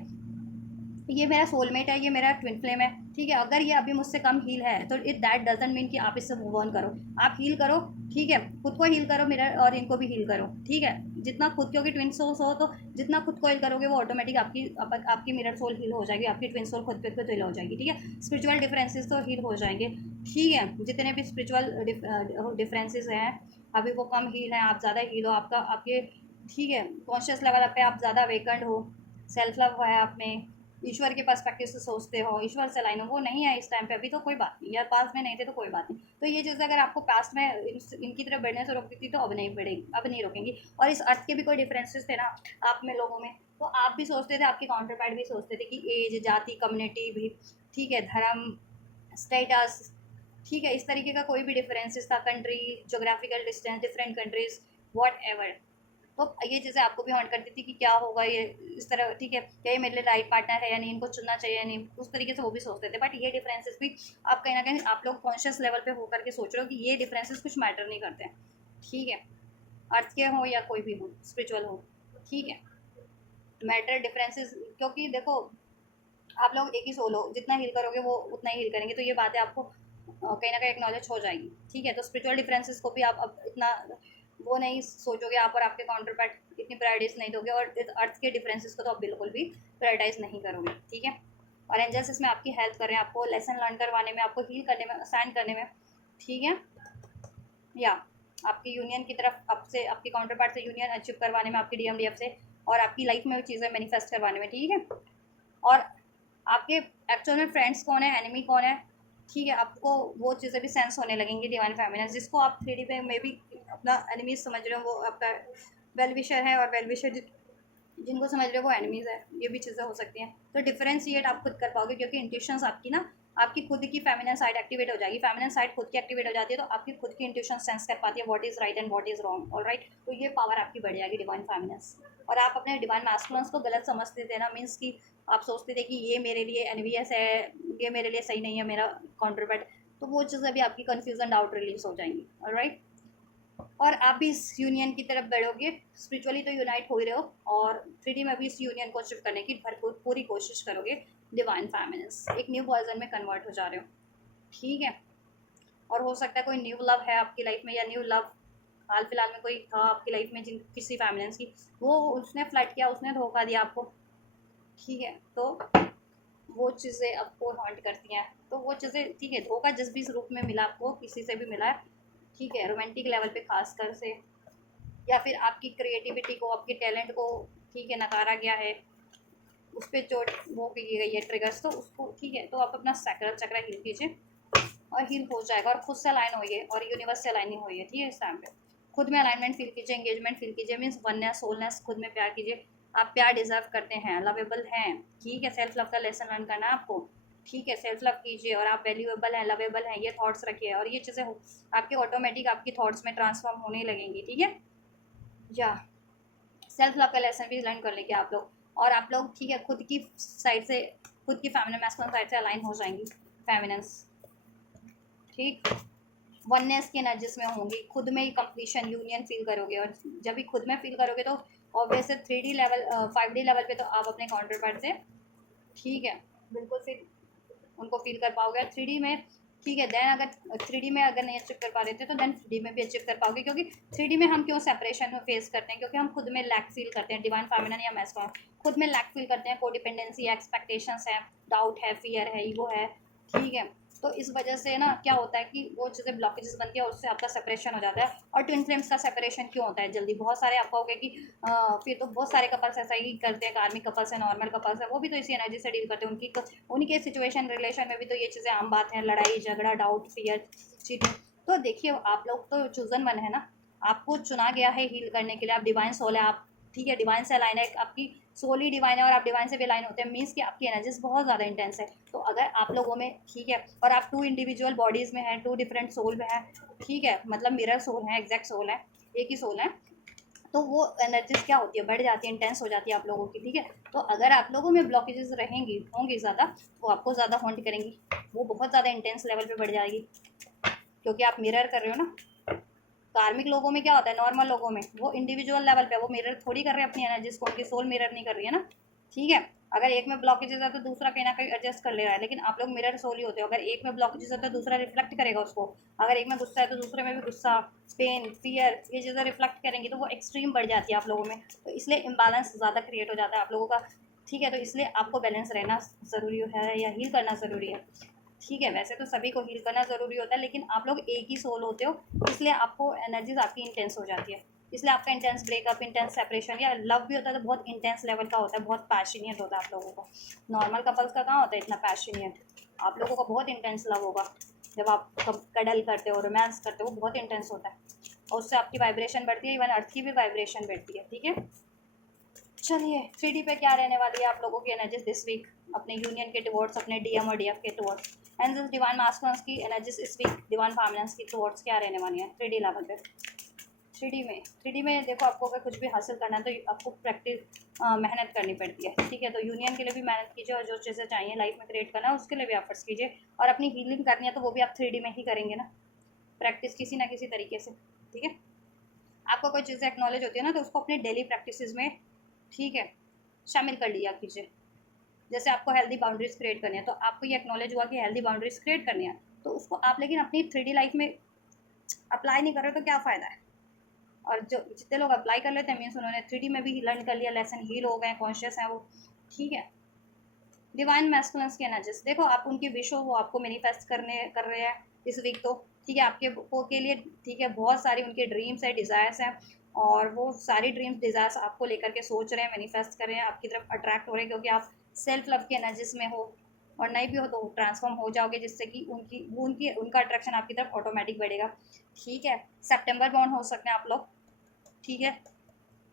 ये मेरा सोलमेट है, ये मेरा ट्विन फ्लेम है, ठीक है, अगर ये अभी मुझसे कम हील है तो इट दैट डजंट मीन कि आप इससे मूव ऑन करो, आप हील करो, ठीक है, खुद को हील करो मिरर, और इनको भी हील करो, ठीक है। जितना खुद क्योंकि ट्विन सोल्स हो, तो जितना खुद को हील करोगे वो ऑटोमेटिक आपकी मिरर सोल हील हो जाएगी, आपकी ट्विन सोल खुद पे खुद हील हो जाएगी, ठीक है। स्पिरिचुअल डिफरेंसेस तो हील हो जाएंगे, ठीक है, जितने भी स्पिरिचुअल डिफरेंसेस हैं अभी वो कम हील हैं, आप ज़्यादा हील हो, आपके ठीक है, कॉन्शियस लेवल पे आप ज़्यादा अवेकंड हो, सेल्फ लव है आप में, ईश्वर के पर्सपेक्टिव से सोचते हो, ईश्वर से लाइन हो, वो नहीं है इस टाइम पे अभी, तो कोई बात नहीं, या पास्ट में नहीं थे तो कोई बात नहीं। तो ये चीज़ अगर आपको पास्ट में इनकी तरफ बढ़ने से रोकती थी, तो अब नहीं बढ़ेगी, अब नहीं रोकेंगी। और इस अर्थ के भी कोई डिफरेंसेस थे ना आप में लोगों में, तो आप भी सोचते थे, आपके काउंटर पार्ट भी सोचते थे कि एज, जाति, कम्युनिटी भी, ठीक है, धर्म, स्टेटस, ठीक है, इस तरीके का कोई भी डिफरेंसेस था, country, geographical distance, different countries, what ever, तो ये चीज़ें आपको भी हॉन्ट करती थी कि क्या होगा ये इस तरह, ठीक है, क्या ये मेरे लिए राइट पार्टनर है या नहीं, इनको चुनना चाहिए या नहीं, उस तरीके से वो भी सोचते थे। बट ये डिफरेंसेस भी आप कहीं ना कहीं आप लोग कॉन्शियस लेवल पे होकर के सोच रहे हो कि ये डिफरेंसेस कुछ मैटर नहीं करते हैं, ठीक है, अर्थ के हो या कोई भी हो, स्पिरिचुअल हो, ठीक है, मैटर डिफरेंसेस, क्योंकि देखो आप लोग एक ही सोल हो, जितना हील करोगे वो उतना ही हील करेंगे, तो ये बातें आपको कहीं ना कहीं एक्नॉलेज हो जाएगी, ठीक है। तो स्पिरिचुअल डिफरेंसेस को भी आप अब इतना वो नहीं सोचोगे आप, और आपके काउंटर पार्ट इतनी प्रायोरिटीज नहीं दोगे, और इस अर्थ के डिफरेंसेस को तो आप बिल्कुल भी प्रायोरिटाइज नहीं करोगे, ठीक है। और एंजल्स इसमें आपकी हेल्प कर रहे हैं, आपको लेसन लर्न करवाने में, आपको हील करने में, असाइन करने में, ठीक है, या आपकी यूनियन की तरफ आपसे, आपके काउंटर पार्ट से यूनियन अचीव करवाने में, आपकी DMDF से, और आपकी लाइफ में चीज़ें मैनिफेस्ट करवाने में, ठीक है। और आपके एक्चुअल में फ्रेंड्स कौन है, एनिमी कौन है, ठीक है, आपको वो चीज़ें भी सेंस होने लगेंगी। डिवाइन फेमिनिन जिसको आप 3D पे मे बी अपना एनिमीज समझ रहे हो, वो आपका वेल विशर है, और वेल विशर जिनको समझ रहे हो वो एनिमीज है, ये भी चीज़ें हो सकती हैं। तो डिफरेंशिएट आप खुद कर पाओगे, क्योंकि इंट्यूशंस आपकी ना, आपकी खुद की फेमिनिन साइड एक्टिवेट हो जाएगी, फेमिनिन साइड खुद की एक्टिवेट हो जाती है, तो आपकी खुद की इंट्यूशन सेंस कर पाती है what is right and what is wrong, alright. तो ये पावर आपकी बढ़ जाएगी डिवाइन फेमिनिन्स। और आप अपने डिवाइन मैस्कुलिन्स को गलत समझते थे ना, मीन्स कि आप सोचते थे कि ये मेरे लिए एनवीएस है, ये मेरे लिए सही नहीं है, मेरा काउंटर पार्ट, तो वो चीज़ें भी आपकी कन्फ्यूजन, डाउट रिलीज हो जाएंगी, ऑलराइट। और आप भी इस यूनियन की तरफ बढ़ोगे, स्पिरिचुअली तो यूनाइट हो ही रहे हो, और 3D में भी इस यूनियन को अचीव करने की भरपूर पूरी कोशिश करोगे। डिवाइन फेमिनिन्स एक न्यू वर्जन में कन्वर्ट हो जा रहे हो, ठीक है। और हो सकता है कोई न्यू लव है आपकी लाइफ में, या न्यू लव हाल फिलहाल में कोई था आपकी लाइफ में, जिन किसी फेमिनिन्स की, वो उसने फ्लर्ट किया, उसने धोखा दिया आपको, ठीक है। तो वो चीज़ें आपको हॉन्ट करती हैं, तो वो चीज़ें, ठीक है, धोखा जिस भी रूप में मिला आपको, किसी से भी मिला है, ठीक है, रोमांटिक लेवल पे खासकर से, या फिर आपकी क्रिएटिविटी को, आपके टैलेंट को, ठीक है, नकारा गया है, उस पर चोट वो की गई है, ट्रिगर्स, तो उसको, ठीक है, तो आप अपना सैक्रल चक्र हील कीजिए, और हील हो जाएगा, और खुद से अलाइन होइए, और यूनिवर्स से अलाइन होइए, ठीक है। इस टाइम पे खुद में अलाइनमेंट फील कीजिए, एंगेजमेंट फील कीजिए, मीन्स वननेस, सोलनेस, खुद में प्यार कीजिए, आप प्यार डिजर्व करते हैं, लवेबल हैं, ठीक है। सेल्फ लव का लेसन लर्न करना है आपको, ठीक है, सेल्फ लव कीजिए, और आप वैल्यूएबल हैं, लवेबल हैं, ये थॉट्स रखिए, और ये चीज़ें आपके ऑटोमेटिक आपकी थॉट्स में ट्रांसफॉर्म होने लगेंगी, ठीक है। या सेल्फ लव का लेसन भी लर्न कर लेंगे आप लोग, और आप लोग, ठीक है, खुद की साइड से, खुद की फैमिली मैस्कुलिन साइड से अलाइन हो जाएंगी फेमिनिन्स, ठीक। वननेस की एनर्जीज में होंगी, खुद में ही कंप्लीशन, यूनियन फील करोगे, और जब भी खुद में फील करोगे तो obvious 3D level, 5D level पे तो आप अपने काउंटर पार्ट से, ठीक है, बिल्कुल फिर उनको फील कर पाओगे 3D में, ठीक है। देन अगर 3D में अगर नहीं अचीव कर पा रहे थे, तो देन 3D में भी अचीव कर पाओगे, क्योंकि 3D में हम क्यों सेपरेशन में फेस करते हैं, क्योंकि हम खुद में लैक फील करते हैं, डिवाइन फेमिनिन या मैस्कुलिन, खुद में लैक फील करते हैं, कोडिपेंडेंसी है, एक्सपेक्टेशंस है, डाउट है, फियर है, ईगो है, ठीक है, तो इस वजह से ना क्या होता है कि वो चीज़ें ब्लॉकेजेस बनती है और उससे आपका सेपरेशन हो जाता है। और ट्विन फ्लेम्स का सेपरेशन क्यों होता है जल्दी? बहुत सारे आपका हो गया कि फिर तो बहुत सारे कपल्स ऐसा ही करते हैं, कार्मिक कपल्स है, नॉर्मल कपल्स है, वो भी तो इसी एनर्जी से डील करते हैं। उनके सिचुएशन रिलेशन में भी तो ये चीज़ें आम बात है, लड़ाई झगड़ा, डाउट, फियर, चीटिंग। तो देखिए आप लोग तो चूजन मन है ना, आपको चुना गया है हील करने के लिए, आप डिवाइन सोल है, आप ठीक है डिवाइन से अलाइन है, आपकी सोल ही डिवाइन है और आप डिवाइन से भी अलाइन होते हैं, मीन्स कि आपकी एनर्जीज बहुत ज़्यादा इंटेंस है। तो अगर आप लोगों में ठीक है, और आप 2 इंडिविजुअल बॉडीज़ में हैं, 2 डिफरेंट सोल में हैं, ठीक है, मतलब मिरर सोल है, एग्जैक्ट सोल है, एक ही सोल है, तो वो एनर्जीज क्या होती है, बढ़ जाती है, इंटेंस हो जाती है आप लोगों की, ठीक है। तो अगर आप लोगों में ब्लॉकेजेस रहेंगी होंगी ज़्यादा, वो आपको ज़्यादा हॉन्ट करेंगी, वो बहुत ज़्यादा इंटेंस लेवल पे बढ़ जाएगी, क्योंकि आप मिरर कर रहे हो ना। कार्मिक लोगों में क्या होता है, नॉर्मल लोगों में वो इंडिविजुअल लेवल पे वो मिरर थोड़ी कर रहे हैं अपनी एनर्जीज को, उनकी सोल मिरर नहीं कर रही है ना, ठीक है। अगर एक में ब्लॉकेजेस है तो दूसरा कहीं ना कहीं एडजस्ट कर ले रहा है, लेकिन आप लोग मिरर सोल ही होते हो। अगर एक में ब्लॉकेजेस है तो दूसरा रिफ्लेक्ट करेगा उसको, अगर एक में गुस्सा है तो दूसरे में भी गुस्सा, पेन, फियर, ये चीज़ें रिफ्लेक्ट करेंगी, तो वो एक्सट्रीम बढ़ जाती है आप लोगों में। तो इसलिए इम्बैलेंस ज़्यादा क्रिएट हो जाता है आप लोगों का, ठीक है। तो इसलिए आपको बैलेंस रहना ज़रूरी है या हील करना ज़रूरी है, ठीक है। वैसे तो सभी को हील करना ज़रूरी होता है, लेकिन आप लोग एक ही सोल होते हो, इसलिए आपको एनर्जीज आपकी इंटेंस हो जाती है। इसलिए आपका इंटेंस ब्रेकअप, इंटेंस सेपरेशन या लव भी होता है तो बहुत इंटेंस लेवल का होता है, बहुत पैशनियट होता है आप लोगों को। नॉर्मल कपल्स का कहाँ होता है इतना पैशनियट, आप लोगों का बहुत इंटेंस लव होगा जब आप कडल करते हो, रोमांस करते हो, वो बहुत इंटेंस होता है और उससे आपकी वाइब्रेशन बढ़ती है, इवन अर्थ की भी वाइब्रेशन बढ़ती है, ठीक है। चलिए 3D पे क्या रहने वाली है आप लोगों की एनर्जीज दिस वीक, अपने यूनियन के टुवर्ड्स, अपने डीएम और डीएफ के टुवर्ड्स, एंड डिवाइन मास्कुलिन्स की एनर्जीज इस वीक डिवाइन फेमिनिन्स की टुवर्ड्स क्या रहने वाली है 3D लेवल पे। 3D में देखो, आपको अगर कुछ भी हासिल करना है तो आपको प्रैक्टिस मेहनत करनी पड़ती है, ठीक है। तो यूनियन के लिए भी मेहनत कीजिए और जो चीज़ें चाहिए लाइफ में क्रिएट करना है उसके लिए भी एफर्ट्स कीजिए, और अपनी हीलिंग करनी है तो वो भी आप 3D में ही करेंगे ना, प्रैक्टिस किसी ना किसी तरीके से, ठीक है। आपको कोई चीज़ें एक्नॉलेज होती है ना तो उसको अपने डेली प्रैक्टिसेस में, ठीक है, शामिल कर लिया कीजिए। जैसे आपको हेल्दी बाउंड्रीज क्रिएट करनी है तो आपको ये एक्नॉलेज हुआ कि हेल्दी बाउंड्रीज क्रिएट करनी है, तो उसको आप लेकिन अपनी 3D लाइफ में अप्लाई नहीं कर रहे तो क्या फ़ायदा है। और जो जितने लोग अप्लाई कर लेते हैं मीन्स उन्होंने 3D में भी लर्न कर लिया, लेसन हील हो गए, कॉन्शियस हैं वो, ठीक है। डिवाइन मैस्कुलिन्स की एनर्जीज देखो, आप उनकी विश हो वो आपको मैनिफेस्ट कर रहे हैं इस वीक, तो ठीक है आपके को के लिए, ठीक है। बहुत सारी उनके ड्रीम्स है, डिज़ायर्स हैं, और वो सारी ड्रीम्स डिज़ायर्स आपको लेकर के सोच रहे हैं, मैनिफेस्ट कर रहे हैं, आपकी तरफ अट्रैक्ट हो रहे हैं, क्योंकि आप सेल्फ लव की एनर्जीज में हो, और नहीं भी हो तो ट्रांसफॉर्म हो जाओगे, जिससे कि उनका अट्रैक्शन आपकी तरफ ऑटोमेटिक बढ़ेगा, ठीक है। सेप्टेम्बर बॉर्न हो सकते हैं आप लोग, ठीक है।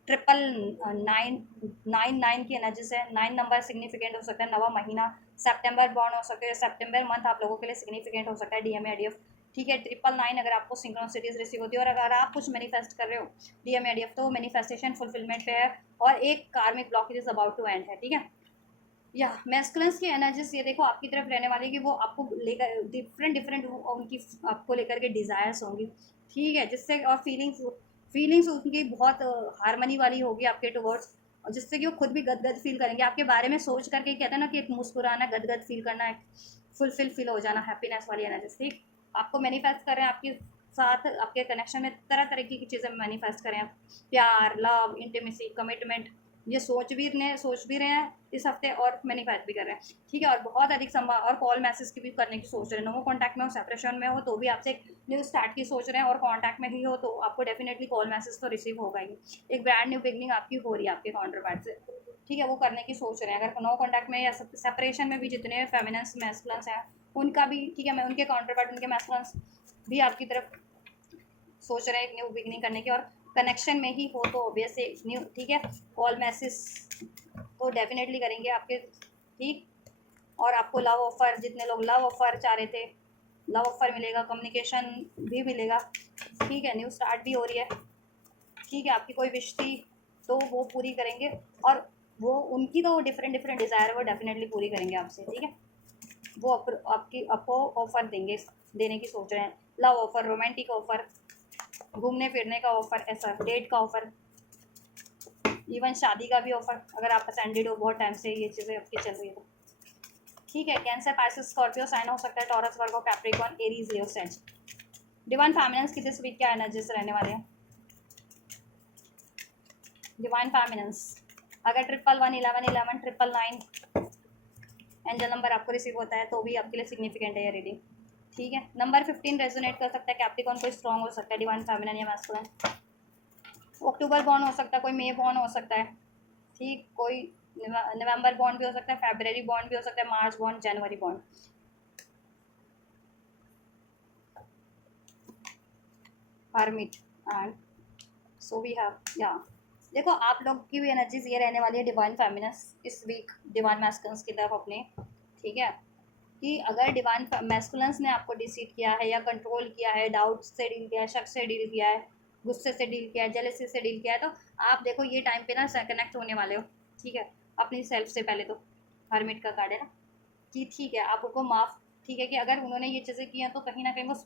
999 की एनर्जीज है, 9 नंबर सिग्निफिकेंट हो सकता है, नवा महीना सेप्टेम्बर बॉर्न हो सकते हैं, सेप्टेम्बर मंथ आप लोगों के लिए सिग्निफिकेंट हो सकता है डीएम या डीएफ, ठीक है। 999 अगर आपको सिंक्रोनिसिटीज रिसीव होती है और अगर आप कुछ मैनिफेस्ट कर रहे हो डीएम या डीएफ तो मैनिफेस्टेशन फुलफिलमेंट पे है, और एक karmic blockage is about to end है, ठीक है। या मैस्कुलिन्स की एनर्जीज ये देखो आपकी तरफ रहने वाली कि वो आपको लेकर डिफरेंट डिफरेंट उनकी आपको लेकर के डिज़ायर्स होंगी, ठीक है, जिससे और फीलिंग्स उनकी बहुत हारमनी वाली होगी आपके टुवर्ड्स, और जिससे कि वो खुद भी गदगद फील करेंगे आपके बारे में सोच करके, कहते हैं ना कि एक मुस्कुराना, गदगद फील करना, एक फुलफिल फील हो जाना, हैप्पीनेस वाली एनर्जीज, ठीक। आपको मैनिफेस्ट कर रहे हैं आपके साथ, आपके कनेक्शन में तरह तरह की चीज़ें मैनिफेस्ट करें आप, प्यार, लव, इंटीमेसी, कमिटमेंट, ये सोच भी रहे हैं इस हफ्ते और मैनिफेस्ट भी कर रहे हैं, ठीक है। और बहुत अधिक संभव और कॉल मैसेज की भी करने की सोच रहे हैं, नो कॉन्टैक्ट में हो, सेपरेशन में हो तो भी आपसे न्यू स्टार्ट की सोच रहे हैं, और कॉन्टैक्ट में ही हो तो आपको डेफिनेटली कॉल मैसेज तो रिसीव होगा ही, एक ब्रांड न्यू बिगनिंग आपकी हो रही है आपके काउंटर पार्ट से, ठीक है, वो करने की सोच रहे हैं। अगर नो कॉन्टैक्ट में या सेपरेशन में भी जितने फेमिनिन्स मैस्कुलिन्स हैं उनका भी, ठीक है, मैं उनके काउंटर पार्ट, उनके मैस्कुलिन्स भी आपकी तरफ सोच रहे हैं एक न्यू बिगनिंग करने की, और कनेक्शन में ही हो तो ऑब्वियसली न्यू, ठीक है, कॉल मैसेज तो डेफिनेटली करेंगे आपके, ठीक। और आपको लव ऑफर, जितने लोग लव ऑफर चाह रहे थे लव ऑफर मिलेगा, कम्युनिकेशन भी मिलेगा, ठीक है, न्यू स्टार्ट भी हो रही है, ठीक है। आपकी कोई विश थी तो वो पूरी करेंगे, और वो उनकी तो डिफरेंट डिफरेंट डिज़ायर है वो डेफिनेटली पूरी करेंगे आपसे, ठीक है। वो आपको ऑफर देने की सोच रहे हैं, लव ऑफर, रोमांटिक ऑफर, घूमने फिरने का ऑफर, ऐसा डेट का ऑफर, इवन शादी का भी ऑफर, अगर आप असेंडेड हो बहुत टाइम से ये चीज़ें आपकी चल रही है तो, ठीक है। कैंसर, पाइसेस, स्कॉर्पियो साइन हो सकता है, टॉरस, वर्गो, कैप्रिकॉर्न, एरीज, लियो, सेज। डिवाइन फेमिनिन्स की दिस वीक क्या एनर्जीज रहने वाले हैं डिवाइन फेमिनिन्स, अगर 1111 11 999 एंजल नंबर आपको रिसीव होता है तो भी आपके लिए सिग्निफिकेंट है ये रीडिंग, ठीक है। नंबर 15 रेजोनेट कर सकता है, कैप्रिकॉर्न कोई स्ट्रॉन्ग हो सकता है, डिवाइन फेमिनिन या मैस्कुलिन। अक्टूबर बॉर्न हो सकता है, कोई मई बॉर्न हो सकता है, ठीक, कोई नवंबर बॉर्न भी हो सकता है, फरवरी बॉर्न भी हो सकता है, March born, January born. Hermit and so we have या देखो आप लोग की भी एनर्जीज ये रहने वाली है डिवाइन फेमिनस इस वीक डिवाइन मैस्कुलिन्स की तरफ अपने, ठीक है, कि अगर डिवाइन मैस्कुलिन्स ने आपको डिसीट किया है या कंट्रोल किया है, डाउट से डील किया है, शक से डील किया है, गुस्से से डील किया है, जेलसी से डील किया है, तो आप देखो ये टाइम पे ना कनेक्ट होने वाले हो, ठीक है, अपनी सेल्फ से। पहले तो हर्मिट का कार्ड है ना कि ठीक है आप उनको माफ़, ठीक है, कि अगर उन्होंने ये चीज़ें की हैं तो कहीं ना कहीं वो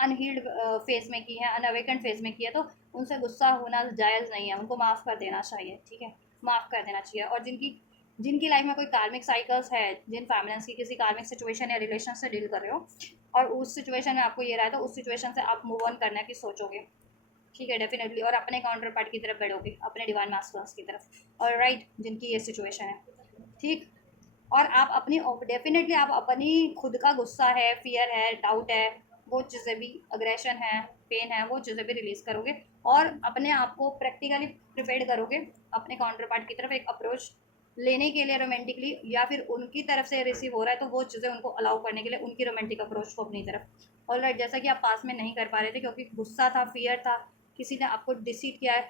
अनहील्ड फेज में की है, अनअवेकन फेज में की है, तो उनसे गुस्सा होना जायज़ नहीं है, उनको माफ़ कर देना चाहिए, ठीक है, माफ़ कर देना चाहिए। और जिनकी जिनकी लाइफ में कोई कार्मिक साइकिल्स है, जिन फैमिलीज की किसी कार्मिक सिचुएशन या रिलेशन से डील कर रहे हो और उस सिचुएशन में आपको ये रहा है, तो उस सिचुएशन से आप मूव ऑन करने की सोचोगे, ठीक है, डेफिनेटली, और अपने काउंटर पार्ट की तरफ बढ़ोगे, अपने डिवाइन मास्टर्स की तरफ, और राइट, जिनकी ये सिचुएशन है, ठीक। और आप अपनी डेफिनेटली आप अपनी खुद का गुस्सा है, फियर है, डाउट है, वो चीज़ें भी, अग्रेशन है, पेन है, वो चीज़ें भी रिलीज करोगे और अपने आप को प्रैक्टिकली प्रिपेयर करोगे अपने काउंटर पार्ट की तरफ एक अप्रोच लेने के लिए रोमांटिकली, या फिर उनकी तरफ से रिसीव हो रहा है तो वो चीज़ें उनको अलाउ करने के लिए उनकी रोमांटिक अप्रोच को अपनी तरफ। ऑलराइट, जैसा कि आप पास में नहीं कर पा रहे थे क्योंकि गुस्सा था, फियर था, किसी ने आपको डिसीट किया है,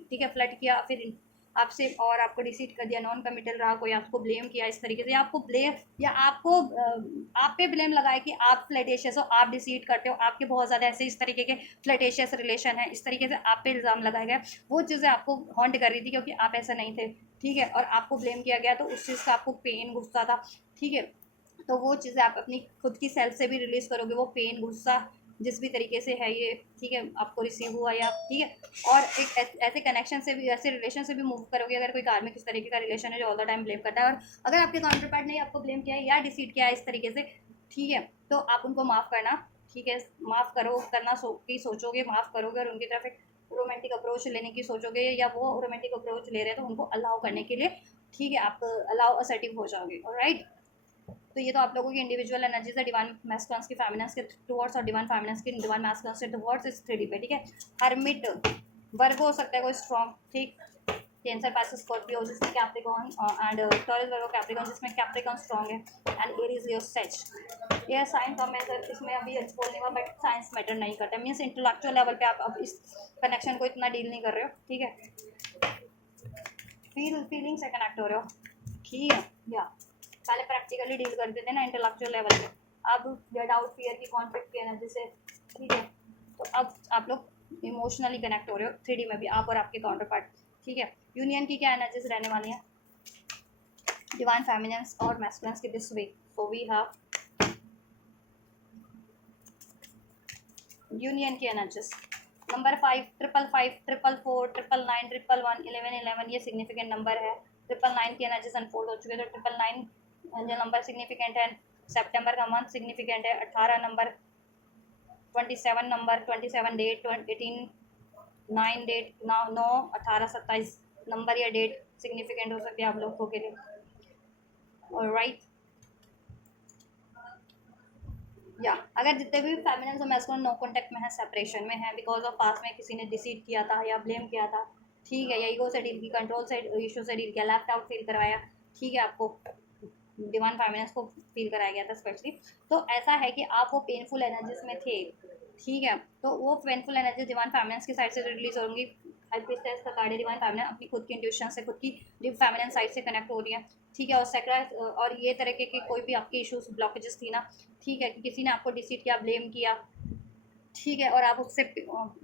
ठीक है, फ्लर्ट किया फिर आपसे और आपको डिसीट कर दिया, नॉन कमिटल रहा, कोई आपको ब्लेम किया इस तरीके से, या आपको ब्लेम या आपको आप पे ब्लेम लगाए कि आप फ्लर्टेशियस हो, आप डिसीट करते हो, आपके बहुत ज़्यादा ऐसे इस तरीके के फ्लर्टेशियस रिलेशन है, इस तरीके से आप पे इल्ज़ाम लगाया गया, वो चीज़ें आपको हॉन्ट कर रही थी क्योंकि आप ऐसा नहीं थे, ठीक है, और आपको ब्लेम किया गया तो उस चीज़ का आपको पेन, गुस्सा था, ठीक है, तो वो चीज़ें आप अपनी खुद की सेल्फ से भी रिलीज़ करोगे, वो पेन, गुस्सा जिस भी तरीके से है ये, ठीक है, आपको रिसीव हुआ या, ठीक है, और एक ऐसे कनेक्शन से भी, ऐसे रिलेशन से भी मूव करोगे अगर कोई कार्मिक इस तरीके का रिलेशन है जो ऑल द टाइम ब्लेम करता है, और अगर आपके काउंटर पार्ट ने आपको ब्लेम किया है या डिसीट किया है इस तरीके से, ठीक है, तो आप उनको माफ़ करना, ठीक है, माफ़ करो करना की सोचोगे, माफ़ करोगे और उनकी तरफ एक रोमांटिक अप्रोच लेने की सोचोगे, या वो रोमांटिक अप्रोच ले रहे हैं तो उनको अलाउ करने के लिए, ठीक है, आप अलाउ असर्टिव हो जाओगे, ऑलराइट। तो ये तो आप लोगों की इंडिविजुअल एनर्जीज है डिवाइन मैस्कुलिन्स की फेमिनिन्स के टुवर्ड्स और डिवाइन फेमिनिन्स की डिवाइन मैस्कुलिन्स के टुवर्ड्स इस 3D पे, ठीक है। हर्मिट वर्गो हो सकता है कोई स्ट्रॉन्ग, ठीक, कैंसर पास स्कॉर्पियो जिसमें Capricorn and Taurus Virgo Capricorn जिसमें कैप्रिकॉर्न स्ट्रॉन्ग है, एंड एरीज लियो सेज। ये साइन कम है सर, इसमें अभी एक्सप्लोर नहीं हुआ, बट साइंस मैटर नहीं करता, मीन्स इंटेलेक्चुअल लेवल पे आप अब इस कनेक्शन को इतना डील नहीं कर रहे हो, ठीक है, फीलिंग से कनेक्ट हो रहे हो, ठीक है, या पहले प्रैक्टिकली डील करते थे ना इंटेलेक्चुअल लेवल पे, अब या डाउट फियर की कॉन्फ्लिक्ट की एनर्जी से, ठीक है, तो अब आप लोग इमोशनली कनेक्ट हो रहे हो 3D में भी, आप और आपके काउंटर पार्ट, ठीक है। यूनियन की क्या एनर्जीज रहने वाली हैं डिवाइन फेमिनिन्स और मैस्कुलिन्स की this week, so we have union की एनर्जीज, नंबर 5, 555, 444, 999, 111, 11 ये सिग्निफिकेंट नंबर है, 999 की एनर्जीज अनफोल्ड हो चुके हैं, तो 999 जो नंबर सिग्निफिकेंट है, सितंबर का मंथ सिग्निफिकेंट है, 18 number, 27 number, 27 date, 18 9 date, 9 18 27 number या डेट सिग्निफिकेंट हो सकती है आप लोगों के लिए, ऑलराइट। या अगर जितने भी फेमिनिन्स और मैस्कुलिन नो कांटेक्ट में है, सेपरेशन में है, बिकॉज ऑफ पास में किसी ने डिसीट किया था या ब्लेम किया था, ठीक है, या ईगो से डील की, कंट्रोल से इशू से डील किया, लेफ्ट आउट फील करवाया, ठीक है, आपको डिवाइन फेमिनिन्स को फील कराया गया था स्पेशली, तो ऐसा है कि आप वो पेनफुल एनर्जीज में थे, ठीक है, तो वो पेनफुल एनर्जी डिवाइन फेमिनिन्स की साइड से रिलीज होंगी, हाइपिस्टस का कार्ड डिवाइन फेमिनिन अपनी खुद की इंट्यूशन से, खुद की फेमिनिन साइड से कनेक्ट हो रही है, ठीक है, और सेक्रेट और ये तरह के कोई भी आपके इश्यूज ब्लॉकेजेस थी ना, ठीक है, कि किसी ने आपको डिसीट किया, ब्लेम किया, ठीक है, और आप उससे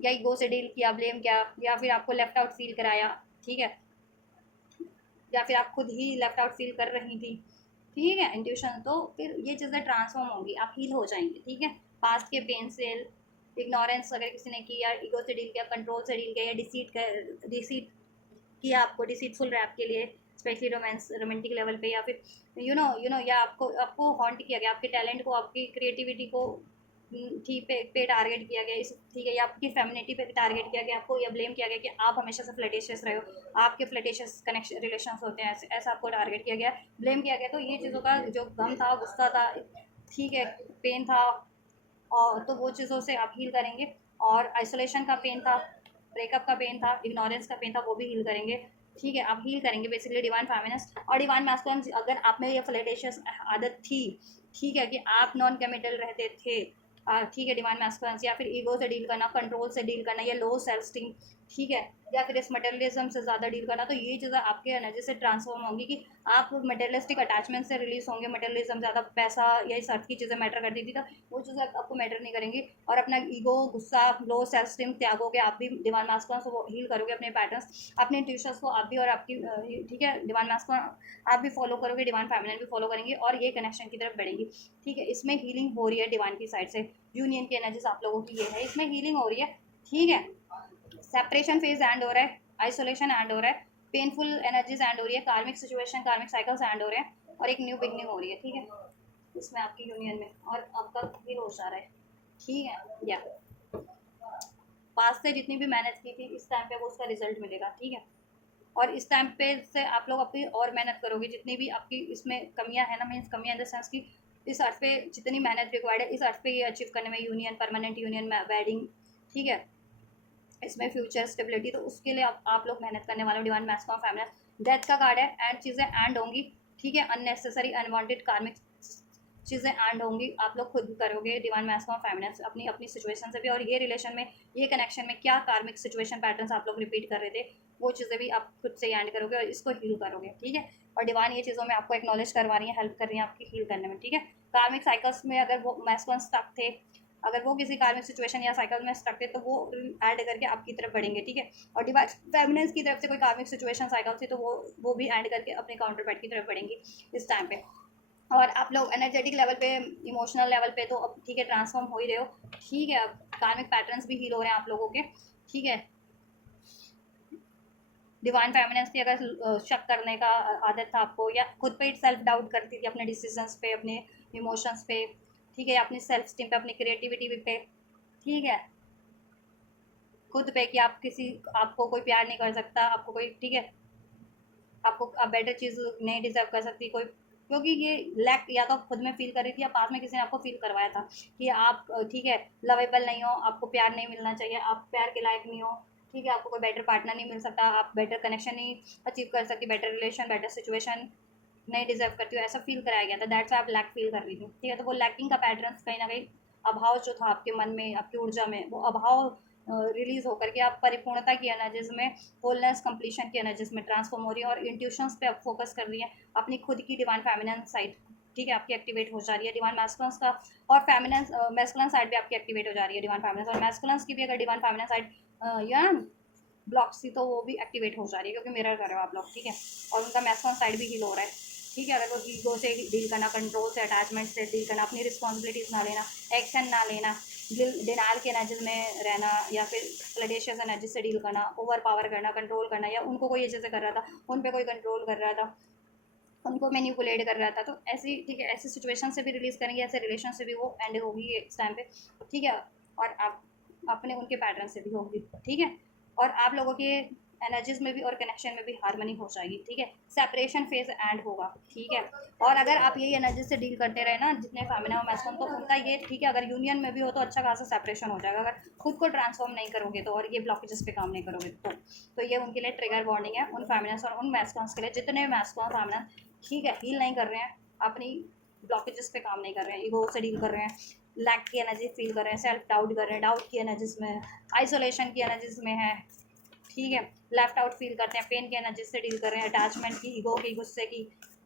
या ईगो से डील किया, ब्लेम किया, या फिर आपको लेफ्ट आउट फील कराया, ठीक है, या फिर आप खुद ही लेफ्ट आउट फील कर रही थी, ठीक है, इंट्यूशन, तो फिर ये चीज़ें ट्रांसफॉर्म होंगी, आप हील हो जाएंगे, ठीक है, पास्ट के पेन से, इग्नोरेंस अगर किसी ने किया, ईगो से डील किया, कंट्रोल से डील किया, या डिसीट किया, आपको डिसीटफुल रैप के लिए स्पेशली रोमांटिक लेवल पे, या फिर यू नो या आपको हॉन्ट किया गया, आपके टैलेंट को, आपकी क्रिएटिविटी को, ठीक पे टारगेट किया गया इस, ठीक है, या आपकी फेमिनिटी पे टारगेट किया गया, आपको या ब्लेम किया गया कि आप हमेशा से फ्लर्टेशियस रहे हो, आपके फ्लर्टेशियस कनेक्शन रिलेशंस होते हैं, ऐसा आपको टारगेट किया गया, ब्लेम किया गया, तो ये चीज़ों का जो गम था, गुस्सा था, ठीक है, पेन था, और तो वो चीज़ों से आप हील करेंगे। और आइसोलेशन का पेन था, ब्रेकअप का पेन था, इग्नोरेंस का पेन था, वो भी हील करेंगे। ठीक है, आप हील करेंगे बेसिकली डिवाइन फेमिनिस्ट और डिवाइन मैस्कुलिन। अगर आप में ये फ्लर्टेशियस आदत थी, ठीक है, कि आप नॉन कमिटल रहते थे, ठीक है, डिवाइन मैस्कुलिन या फिर ईगो से डील करना, कंट्रोल से डील करना, या लो सेल्फ स्टीम, ठीक है, या फिर इस मटेरियलिज्म से ज़्यादा डील करना, तो ये चीज़ें आपके एनर्जी से ट्रांसफॉर्म होंगी कि आप मटेरियलिस्टिक अटैचमेंट से रिलीज होंगे। मटेरियलिज्म ज़्यादा पैसा या इस अर्थ की चीज़ें मैटर करती थी, तो वो चीज़ें आपको मैटर नहीं करेंगी और अपना ईगो, गुस्सा, लो सेल्फ स्टीम त्यागोगे। आप भी डिवाइन मैस्कुलिन से वो हील करोगे अपने पैटर्न्स, अपने इंट्यूशंस को आप भी, और आपकी ठीक है, डिवाइन मैस्कुलिन आप भी फॉलो करोगे, डिवाइन फेमिनिन भी फॉलो करेंगे और ये कनेक्शन की तरफ बढ़ेगी। ठीक है, इसमें हीलिंग हो रही है डिवाइन की साइड से, यूनियन की एनर्जीज आप लोगों की ये है, इसमें हीलिंग हो रही है। ठीक है, सेपरेशन फेज एंड हो रहा है, आइसोलेशन एंड हो रहा है, पेनफुल एनर्जीज एंड हो रही है, कार्मिक सिचुएशन, कार्मिक साइकिल्स एंड हो रहे हैं और एक न्यू बिगनिंग हो रही है। ठीक है, इसमें आपकी यूनियन में और आपका हील हो जा रहा है। ठीक है, या पास से जितनी भी मेहनत की थी इस टाइम पे वो उसका रिजल्ट मिलेगा। ठीक है, और इस टाइम पे से आप लोग अपनी और मेहनत करोगे, जितनी भी आपकी इसमें कमियां है ना, मीन्स कमियां इन द सेंस की इस अर्थ पे जितनी मेहनत रिक्वायर्ड है इस अर्थ पे ये अचीव करने में, यूनियन, परमानेंट यूनियन, वेडिंग, ठीक है, इसमें फ्यूचर स्टेबिलिटी, तो उसके लिए आप लोग मेहनत करने वाले हो। डिवाइन मैस्कुलिन फेमिनिन डेथ का कार्ड है एंड चीज़ें एंड होंगी। ठीक है, अननेसेसरी अनवांटेड कार्मिक चीज़ें एंड होंगी, आप लोग खुद करोगे डिवाइन मैस्कुलिन फेमिनिन अपनी अपनी सिचुएशन से भी, और ये रिलेशन में, ये कनेक्शन में क्या कार्मिक सिचुएशन पैटर्न्स आप लोग रिपीट कर रहे थे वो चीज़ें भी आप खुद से एंड करोगे और इसको हील करोगे। ठीक है, और डिवाइन ये चीज़ों में आपको एक्नॉलेज करवा रही है, हेल्प कर रही है आपकी हील करने में। ठीक है, कार्मिक साइकिल्स में अगर वो मैस्कुलिन स्टक थे, अगर वो किसी कार्मिक सिचुएशन या साइकिल में स्टक थे, तो वो ऐड करके आपकी तरफ बढ़ेंगे। ठीक है, और डिवाइन फेमिनिन की तरफ से कोई कार्मिक सिचुएशन साइकिल थी तो वो भी ऐड करके अपने काउंटर पार्ट की तरफ बढ़ेंगी इस टाइम पे। और आप लोग एनर्जेटिक लेवल पे, इमोशनल लेवल पे तो अब ठीक है ट्रांसफॉर्म हो ही रहे हो। ठीक है, अब कार्मिक पैटर्न्स भी हील हो रहे हैं आप लोगों के। ठीक है, डिवाइन फेमिनिन की अगर शक करने का आदत था आपको, या खुद पे सेल्फ डाउट करती थी अपने डिसीजंस पे, अपने इमोशंस पे, ठीक है, अपनी सेल्फ स्टीम पे, अपनी क्रिएटिविटी पे, ठीक है, खुद पे कि आप किसी, आपको कोई प्यार नहीं कर सकता, आपको कोई, ठीक है, आपको आप बेटर चीज़ नहीं डिजर्व कर सकती कोई, क्योंकि ये लैक या तो खुद में फील कर रही थी या पास में किसी ने आपको फील करवाया था कि आप ठीक है लवेबल नहीं हो, आपको प्यार नहीं मिलना चाहिए, आप प्यार के लायक नहीं हो। ठीक है, आपको कोई बेटर पार्टनर नहीं मिल सकता, आप बेटर कनेक्शन नहीं अचीव कर सकती, बेटर रिलेशन, बेटर सिचुएशन नहीं डिजर्व करती हो, ऐसा फील कराया गया था। दैट्स आप लैक फील कर रही थी। ठीक है, तो वो लैकिंग का पैटर्न कहीं ना कहीं, अभाव जो था आपके मन में, आपकी ऊर्जा में, वो अभाव रिलीज होकर के आप परिपूर्णता की एनर्जीज में, होलनेस, कंप्लीशन की एनर्जीज में ट्रांसफॉर्म हो रही है और इंट्यूशंस पे आप फोकस कर रही है, अपनी खुद की डिवाइन फेमिनिन साइड, ठीक है, आपकी एक्टिवेट हो जा रही है। डिवाइन मैस्कुलिन का और फेमिनिन मैस्कुलिन साइड भी आपकी एक्टिवेट हो जा रही है, डिवाइन फेमिनिन और मैस्कुलिन की भी अगर डिवाइन फेमिनिन साइड या ब्लॉक सी तो वो भी एक्टिवेट हो जा रही है, क्योंकि मिरर कर रहे हो आप लोग। ठीक है, और उनका मैस्कुलिन साइड भी हील हो रहा है। ठीक है, अगर वो ईगो से डील करना, कंट्रोल से, अटैचमेंट से डील करना, अपनी रिस्पॉन्सिबिलिटीज़ ना लेना, एक्शन ना लेना, डिनाइल के एनर्जीज में रहना, या फिर फ्लडेशियस एनर्जी से डील करना, ओवर पावर करना, कंट्रोल करना, या उनको कोई ये चीज़ें कर रहा था, उन पर कोई कंट्रोल कर रहा था, उनको मैनिपुलेट कर रहा था, तो ऐसी, ठीक है, ऐसी सिचुएशन से भी रिलीज़ करेंगे, ऐसे रिलेशन से भी वो एंड होगी इस टाइम पे। ठीक है, और आप अपने उनके पैटर्न से भी होगी। ठीक है, और आप लोगों के एनर्जीज में भी और कनेक्शन में भी हारमोनी हो जाएगी। ठीक है, सेपरेशन फेज एंड होगा। ठीक है, और अगर आप यही एनर्जी से डील करते रहे ना जितने फेमिना और मैस्कुलिन, तो उनका ये, ठीक है, अगर यूनियन में भी हो तो अच्छा खासा सेपरेशन हो जाएगा, अगर खुद को ट्रांसफॉर्म नहीं करोगे तो, और ये ब्लॉकेजेस पे काम नहीं करोगे तो ये उनके लिए ट्रिगर वार्निंग है, उन फेमिनस और उन मैस्कुलिन्स के लिए, जितने मैस्कुलिन फेमिना, ठीक है, हील नहीं कर रहे हैं, अपनी ब्लॉकेजेस पे काम नहीं कर रहे हैं, ईगो से डील कर रहे हैं, लैक की एनर्जी फील कर रहे हैं, सेल्फ डाउट कर रहे हैं, डाउट की एनर्जीज में, आइसोलेशन की एनर्जीज में है। ठीक है, लेफ्ट आउट फील करते हैं, पेन की एनर्जी से डील कर रहे हैं, अटैचमेंट की, ईगो की, गुस्से की,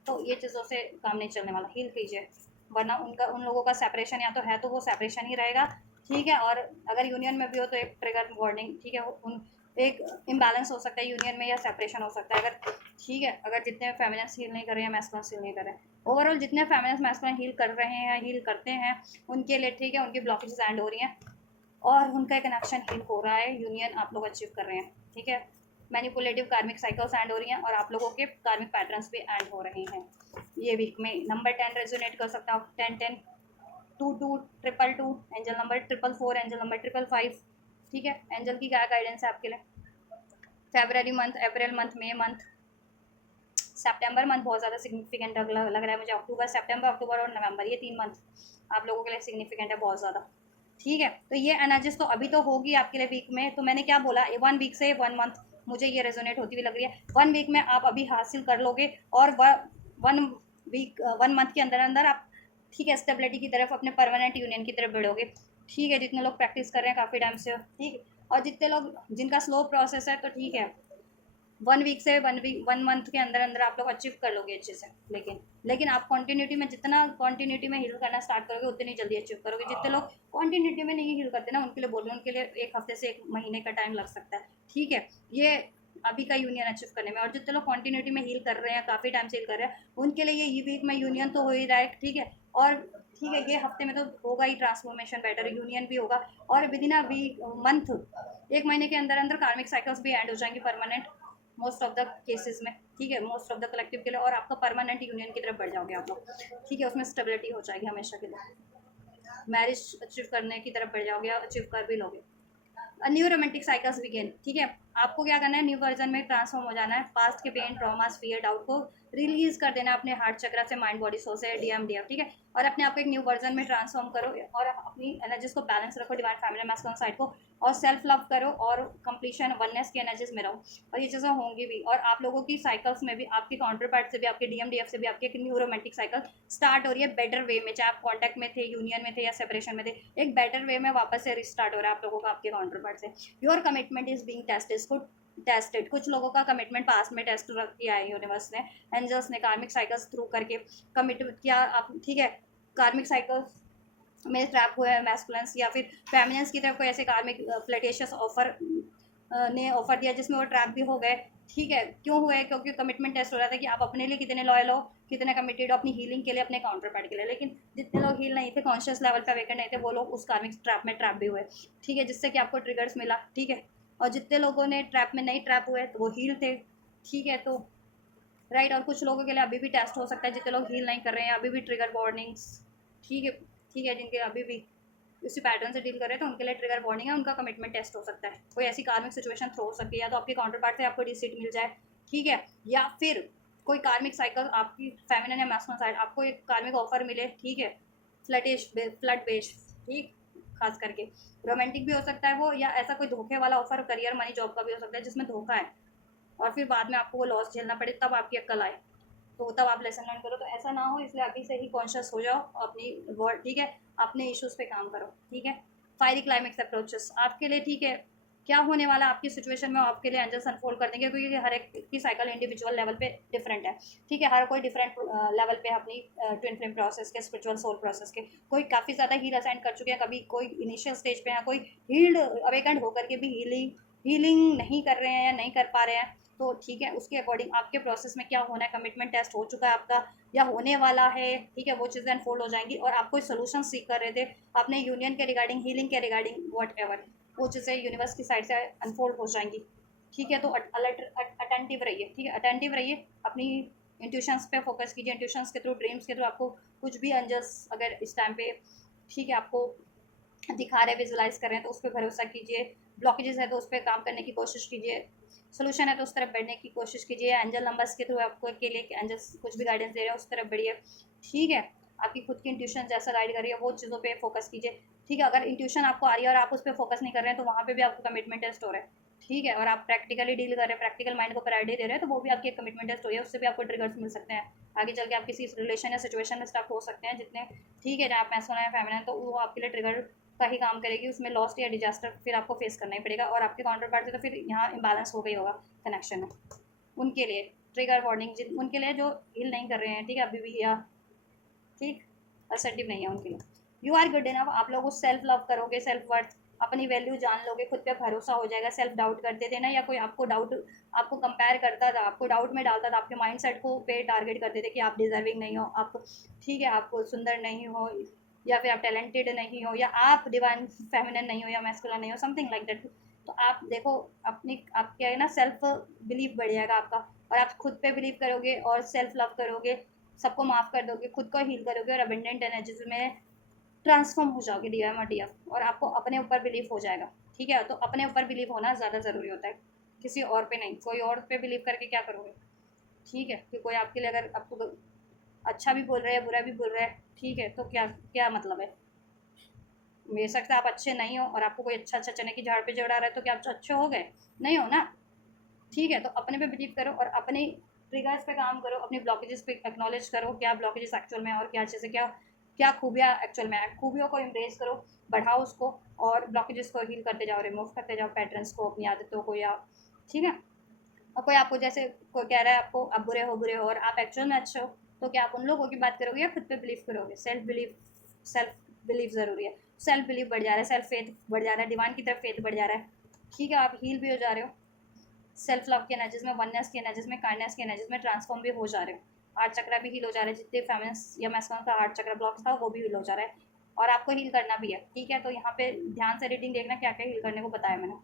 तो ये चीज़ों से काम नहीं चलने वाला, हील कीजिए, वरना उनका, उन लोगों का सेपरेशन या तो है तो वो सेपरेशन ही रहेगा। ठीक है, और अगर यूनियन में भी हो तो एक ट्रिगर वार्निंग, ठीक है, उन एक इम्बैलेंस हो सकता है यूनियन में, या सेपरेशन हो सकता है अगर, ठीक है, अगर जितने फेमिनिस्ट हील नहीं कर रहे हैं, मैस्कुलिन हील नहीं कर रहे हैं, ओवरऑल जितने फेमिनिस्ट मैस्कुलिन हील कर रहे हैं, हील करते हैं, उनके लिए, ठीक है, उनकी ब्लॉकेजेस एंड हो रही हैं और उनका कनेक्शन हील हो रहा है, यूनियन आप लोग अचीव कर रहे हैं। ठीक है, मैनिपुलेटिव कार्मिक साइकिल्स एंड हो रही हैं और आप लोगों के कार्मिक पैटर्न्स भी एंड हो रहे हैं। ये वीक में नंबर 10 रेजोनेट कर सकता हूँ, 10 10, 2 2, 2 2, एंजल नंबर 4 4, एंजल नंबर 5 5। ठीक है, एंजल की क्या गाइडेंस है आपके लिए? फेबररी मंथ, अप्रैल मंथ, मई मंथ, सितंबर मंथ बहुत ज़्यादा सिग्निफिकेंट लग रहा है मुझे। अक्टूबर, सितंबर, अक्टूबर और नवंबर, ये 3 मंथ आप लोगों के लिए सिग्निफिकेंट है बहुत ज़्यादा। ठीक है, तो ये एनर्जीज तो अभी तो होगी आपके लिए वीक में। तो मैंने क्या बोला, 1 वीक से 1 मंथ मुझे ये रेजोनेट होती हुई लग रही है। 1 वीक में आप अभी हासिल कर लोगे, और 1 वीक 1 मंथ के अंदर अंदर आप, ठीक है, स्टेबिलिटी की तरफ, अपने परमानेंट यूनियन की तरफ बढ़ोगे। ठीक है, जितने लोग प्रैक्टिस कर रहे हैं काफ़ी टाइम से, ठीक, और जितने लोग जिनका स्लो प्रोसेस है, तो ठीक है, 1 वीक से 1 मंथ के अंदर अंदर आप लोग अचीव कर लोगे अच्छे से। लेकिन आप कंटिन्यूटी में, जितना कंटिन्यूटी में हील करना स्टार्ट करोगे, उतनी जल्दी अचीव करोगे। जितने लोग कंटिन्यूटी में नहीं हील करते ना, उनके लिए बोल रहे हैं, उनके लिए 1 हफ्ते से 1 महीने का टाइम लग सकता है। ठीक है, ये अभी का यूनियन अचीव करने में। और जितने लोग कंटिन्यूटी में हील कर रहे हैं, काफ़ी टाइम से हील कर रहे हैं, उनके लिए ये वीक में यूनियन तो हो ही रहा है। ठीक है, और ठीक है, ये हफ्ते में तो होगा ही ट्रांसफॉर्मेशन, बेटर यूनियन भी होगा। और within a week month, 1 महीने के अंदर अंदर कार्मिक साइकिल्स भी एंड हो जाएंगी permanent, most of the cases में। ठीक है, मोस्ट ऑफ द कलेक्टिव के लिए, और आपका परमानेंट यूनियन की तरफ बढ़ जाओगे आप लोग। ठीक है, उसमें स्टेबिलिटी हो जाएगी हमेशा के लिए, मैरिज अचीव करने की तरफ बढ़ जाओगे, अचीव कर भी लोगे। New romantic cycles begin. ठीक है, आपको क्या करना है, न्यू वर्जन में ट्रांसफॉर्म हो जाना है। पास्ट के पेन, ट्रॉमास, फियर, डाउट को रिलीज कर देना है अपने हार्ट चक्र से, माइंड बॉडी सोल से, डीएमडीएफ। ठीक है, और अपने आप को एक न्यू वर्जन में ट्रांसफॉर्म करो, और अपनी एनर्जीज को बैलेंस रखो, डिवाइन फैमिली मैस्कुलिन साइड को, और सेल्फ लव करो, और कंप्लीशन वननेस की एनर्जीज में रहो। और ये चीज़ें होंगी भी, और आप लोगों की साइकिल्स में भी, आपके काउंटर पार्ट से भी, आपके डीएमडीएफ से भी, आपकी एक न्यू रोमांटिक साइकिल स्टार्ट हो रही है बेटर वे में। चाहे आप कॉन्टैक्ट में थे, यूनियन में थे, या सेपरेशन में थे, एक बेटर वे में वापस से रिस्टार्ट हो रहा है आप लोगों का, आपके काउंटर पार्ट से। Your commitment is being tested. कुछ लोगों का कमिटमेंट पास में टेस्ट किया है यूनिवर्स ने, एंजल्स ने, कार्मिक साइकिल्स थ्रू करके कमिटमेंट किया आप। ठीक है, कार्मिक साइकिल्स में ट्रैप हुए हैं मैस्कुलेंस या फिर फेमिनिन्स की तरफ कोई ऐसे कार्मिक फ्लर्टेशियस ऑफर ने ऑफर दिया जिसमें वो ट्रैप भी हो गए। ठीक है, क्यों हुए, क्योंकि कमिटमेंट टेस्ट हो रहा था कि आप अपने लिए कितने लॉयल हो, कितने कमिटेड हो अपनी हीलिंग के लिए, अपने काउंटर पार्ट के लिए। लेकिन जितने लोग हील नहीं थे, कॉन्शियस लेवल पे अवेकन नहीं थे, वो लोग उस कार्मिक ट्रैप में ट्रैप भी हुए। ठीक है, जिससे कि आपको ट्रिगर्स मिला। ठीक है, और जितने लोगों ने ट्रैप में नहीं ट्रैप हुए, तो वो हील थे। ठीक है, तो राइट, और कुछ लोगों के लिए अभी भी टेस्ट हो सकता है, जितने लोग हील नहीं कर रहे हैं, अभी भी ट्रिगर वार्निंग्स। ठीक है, ठीक है, जिनके अभी भी उसी पैटर्न से डील कर रहे हैं, तो उनके लिए ट्रिगर वार्निंग है, उनका कमिटमेंट टेस्ट हो सकता है। कोई ऐसी कार्मिक सिचुएशन थ्रो हो सकती है, या तो आपके काउंटर पार्ट से आपको डिसीट मिल जाए। ठीक है, या फिर कोई कार्मिक साइकिल आपकी फेमिनिन या मैस्कुलिन साइड, आपको एक कार्मिक ऑफर मिले। ठीक है, फ्लड बेस्ड, ठीक, खास करके रोमांटिक भी हो सकता है वो, या ऐसा कोई धोखे वाला ऑफर, करियर, मनी, जॉब का भी हो सकता है जिसमें धोखा है, और फिर बाद में आपको वो लॉस झेलना पड़े, तब आपकी अक्ल आए, तो तब आप लेसन लर्न करो। तो ऐसा ना हो, इसलिए अभी से ही कॉन्शियस हो जाओ अपनी वर्ड। ठीक है, अपने इश्यूज पे काम करो। ठीक है, फायरी क्लाइमेक्स अप्रोचेस आपके लिए। ठीक है, क्या होने वाला आपकी सिचुएशन में, आपके लिए एंजल्स अनफोल्ड कर देंगे, क्योंकि हर एक की साइकिल इंडिविजुअल लेवल पे डिफरेंट है। ठीक है, हर कोई डिफरेंट लेवल पे अपनी ट्विन फ्लेम प्रोसेस के, स्पिरिचुअल सोल प्रोसेस के, कोई काफ़ी ज़्यादा हील असाइन कर चुके हैं, कभी कोई इनिशियल स्टेज पे है, कोई हील्ड अवेकेंड होकर के भी हीलिंग नहीं कर रहे हैं या नहीं कर पा रहे हैं। तो ठीक है, उसके अकॉर्डिंग आपके प्रोसेस में क्या होना है, कमिटमेंट टेस्ट हो चुका है आपका या होने वाला है। ठीक है, वो चीज़ें अनफोल्ड हो जाएंगी, और आप कोई सोल्यूशन सीख कर रहे थे अपने यूनियन के रिगार्डिंग, हीलिंग के रिगार्डिंग, वॉट एवर, वो चीज़ें यूनिवर्स की साइड से अनफोल्ड हो जाएंगी। ठीक है, तो अलर्ट, अटेंटिव रहिए। ठीक है, अटेंटिव रहिए, अपनी इंट्यूशंस पे फोकस कीजिए। इंट्यूशंस के थ्रू, ड्रीम्स के थ्रू आपको कुछ भी अंजस अगर इस टाइम पे, ठीक है, आपको दिखा रहे, विजुलाइज कर रहे हैं, तो उस पर भरोसा कीजिए। ब्लॉकेजेस है तो उस पर काम करने की कोशिश कीजिए, सोल्यूशन है तो उस तरफ बढ़ने की कोशिश कीजिए। एंजल नंबर्स के थ्रू आपको के लिए एंजल्स कुछ भी गाइडेंस दे रहे हैं, उस तरफ बढ़िए। ठीक है, आपकी खुद की इंट्यूशन जैसा गाइड कर रही है, वो चीज़ों पे फोकस कीजिए। ठीक है, अगर इंट्यूशन आपको आ रही है और आप उस पर फोकस नहीं कर रहे हैं, तो वहाँ पे भी आपको कमिटमेंट टेस्ट हो रहा है। ठीक है, और आप प्रैक्टिकली डील कर रहे हैं, प्रैक्टिकल माइंड को प्रायोरिटी दे रहे हैं, तो वो भी आपकी एक कमिटमेंट टेस्ट हो रही है, उससे भी आपको ट्रिगर्स मिल सकते हैं। आगे चल के आप किसी रिलेशन या सिचुएशन में स्टक हो सकते हैं, जितने, ठीक है, जहाँ आप मैस्कुलिन या फेमिनिन, तो वो आपके लिए ट्रिगर का ही काम करेगी, उसमें लॉस्ट या डिजास्टर फिर आपको फेस करना ही पड़ेगा। और आपके काउंटर पार्ट से तो फिर यहाँ इम्बैलेंस हो गई होगा कनेक्शन में। उनके लिए ट्रिगर वार्निंग, उनके लिए जो हील नहीं कर रहे हैं, ठीक है, अभी भी, या ठीक, असर्टिव नहीं है उनके लिए। यू आर गुड इनफ, आप लोग उस सेल्फ लव करोगे, सेल्फ वर्थ, अपनी वैल्यू जान लोगे, खुद पे भरोसा हो जाएगा। सेल्फ डाउट करते थे ना, या कोई आपको डाउट, आपको कंपेयर करता था, आपको डाउट में डालता था, आपके माइंड सेट को पे टारगेट करते थे कि आप डिजर्विंग नहीं हो, आप, ठीक है, आप सुंदर नहीं हो, या फिर आप टैलेंटेड नहीं हो, या आप डिवाइन फेमिनिन नहीं हो, या मैस्कुलिन नहीं हो, समथिंग लाइक दैट। तो आप देखो, अपनी, आपके है ना, सेल्फ बिलीव बढ़ जाएगा आपका, और आप खुद पे बिलीव करोगे, और सेल्फ लव करोगे, सबको माफ़ कर दोगे, खुद को हील करोगे, और अबेंडेंट एनर्जीज में ट्रांसफॉर्म हो जाओगे, डीएम और डीएफ, और आपको अपने ऊपर बिलीव हो जाएगा। ठीक है, तो अपने ऊपर बिलीव होना ज़्यादा ज़रूरी होता है, किसी और पे नहीं। कोई और पे बिलीव करके क्या करोगे? ठीक है, कि कोई आपके लिए अगर आपको अच्छा भी बोल रहा है, बुरा भी बोल रहा है, ठीक है, तो क्या क्या मतलब है? बेशक आप अच्छे नहीं हो और आपको कोई अच्छा चने की झाड़ पे चढ़ा रहा है तो क्या आप अच्छे हो गए? नहीं हो ना। ठीक है, तो अपने पे बिलीव करो और अपने ट्रिगर्स पे काम करो, अपने ब्लॉकेजेस पे एक्नॉलेज करो क्या ब्लॉकेजेस एक्चुअल में है और क्या चीज़ें, क्या क्या खूबियाँ एक्चुअल में है। खूबियों को एम्ब्रेस करो, बढ़ाओ उसको, और ब्लॉकेजेस को हील करते जाओ, रिमूव करते जाओ पैटर्न्स को, अपनी आदतों को, या ठीक है। और कोई आपको जैसे कोई कह रहा है आपको आप बुरे हो और आप एक्चुअल में अच्छे हो, तो क्या आप उन लोगों की बात करोगे या खुद पे बिलीव करोगे? सेल्फ बिलीव ज़रूरी है। सेल्फ बिलीव बढ़ जा रहा है, सेल्फ फेथ बढ़ जा रहा है, डिवाइन की तरफ फेथ बढ़ जा रहा है। ठीक है, आप हील भी हो जा रहे हो, सेल्फ लव के एनर्जीज में, वननेस के एनर्जीज में, काइंडनेस के एनर्जीज में ट्रांसफॉर्म भी हो जा रहे हो। हार्ट चक्र भी हील हो जा रहा है, जितने फेमिनिस या मैस्कुलिन का हार्ट चक्र ब्लॉक्स था वो भी हील हो जा रहा है, और आपको हील करना भी है। ठीक है, तो यहाँ पे ध्यान से रीडिंग देखना क्या क्या हील करने को बताया मैंने।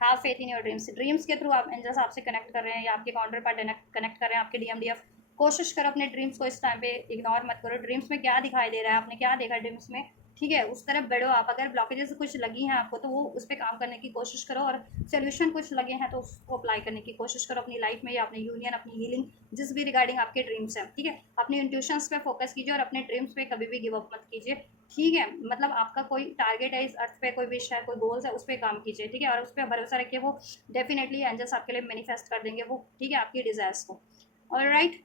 Have faith in your dreams. Dreams के थ्रू आप एंजल्स आपसे कनेक्ट कर रहे हैं या आपके काउंटर पार्ट कनेक्ट कर रहे हैं, आपके डीएमडीएफ। कोशिश करो अपने ड्रीम्स को इस टाइम पे इग्नोर मत करो। ड्रीम्स में क्या दिखाई दे रहा है, आपने क्या देखा ड्रीम्स में, ठीक है, उस तरफ बढ़ो आप। अगर ब्लॉकेजेस कुछ लगी हैं आपको तो वो उस पर काम करने की कोशिश करो, और सोल्यूशन कुछ लगे हैं तो उसको अप्लाई करने की कोशिश करो अपनी लाइफ में या अपनी यूनियन, अपनी हीलिंग, जिस भी रिगार्डिंग आपके ड्रीम्स हैं। ठीक है, अपनी इंट्यूशंस पे फोकस कीजिए और अपने ड्रीम्स पे कभी भी गिव अप मत कीजिए। ठीक है, मतलब आपका कोई टारगेट है इस अर्थ पे, कोई विश है, कोई गोल्स है, उस पर काम कीजिए। ठीक है, और उस पर भरोसा रखिए, वो डेफिनेटली एंजल्स आपके लिए मैनिफेस्ट कर देंगे वो, ठीक है, आपकी डिजायर्स को। ऑलराइट,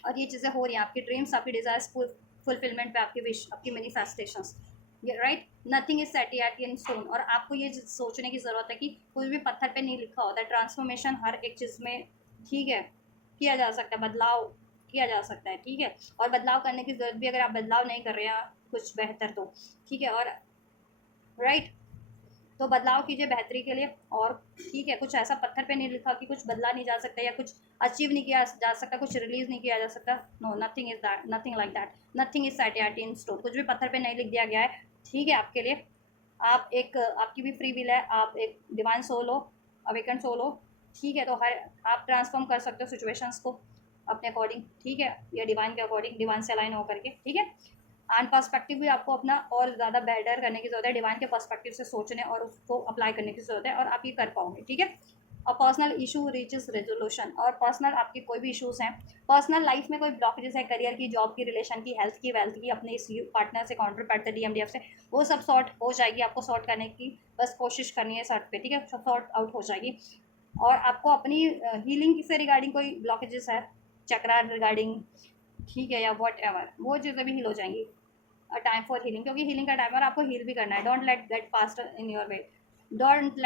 और ये चीज़ें हो रही हैं, आपकी ड्रीम्स, आपकी डिजायर्स फुलफिलमेंट पे, आपकी विश, आपकी manifestations, right. Nothing is set at in stone, और आपको ये सोचने की ज़रूरत है कि कुछ भी पत्थर पे नहीं लिखा होता है। ट्रांसफॉर्मेशन हर एक चीज़ में, ठीक है, किया जा सकता है, बदलाव किया जा सकता है। ठीक है, और बदलाव करने की ज़रूरत भी, अगर आप बदलाव नहीं कर रहे हैं कुछ बेहतर तो, ठीक है, और राइट, तो बदलाव कीजिए बेहतरी के लिए। और ठीक है, कुछ ऐसा पत्थर पे नहीं लिखा कि कुछ बदला नहीं जा सकता या कुछ अचीव नहीं किया जा सकता, कुछ रिलीज नहीं किया जा सकता। No, nothing is that, nothing like that, nothing is set in stone. कुछ भी पत्थर पे नहीं लिख दिया गया है, ठीक है, आपके लिए। आप एक, आपकी भी फ्री विल है, आप एक डिवाइन सोल हो, अवेकन सोल हो। ठीक है, तो हर आप ट्रांसफॉर्म कर सकते हो सिचुएशंस को अपने अकॉर्डिंग, ठीक है, या डिवाइन के अकॉर्डिंग, डिवाइन से अलाइन होकर के। ठीक है, एंड पर्सपेक्टिव भी आपको अपना और ज़्यादा बेटर करने की ज़रूरत है, डिवाइन के पर्सपेक्टिव से सोचने और उसको अप्लाई करने की ज़रूरत है, और आप ये कर पाओगे। ठीक है, और पर्सनल इशू रीचेस रेजोल्यूशन, और पर्सनल आपके कोई भी इश्यूज हैं, पर्सनल लाइफ में कोई ब्लॉकेजेस है, करियर की, जॉब की, रिलेशन की, हेल्थ की, वेल्थ की, अपने इस पार्टनर से, काउंटर पार्ट से, डीएमडीएफ से, वो सब सॉर्ट हो जाएगी। आपको सॉर्ट करने की बस कोशिश करनी है सॉर्ट पे, ठीक है, सॉर्ट आउट हो जाएगी। और आपको अपनी हीलिंग से रिगार्डिंग कोई ब्लॉकेजेस है, चक्रा रिगार्डिंग, ठीक है, या वॉट एवर, वो चीज़ें भी हील हो जाएंगी। टाइम फॉर हीलिंग, क्योंकि हीलिंग का टाइम है और आपको हील भी करना है। Don't let get past in your way, don't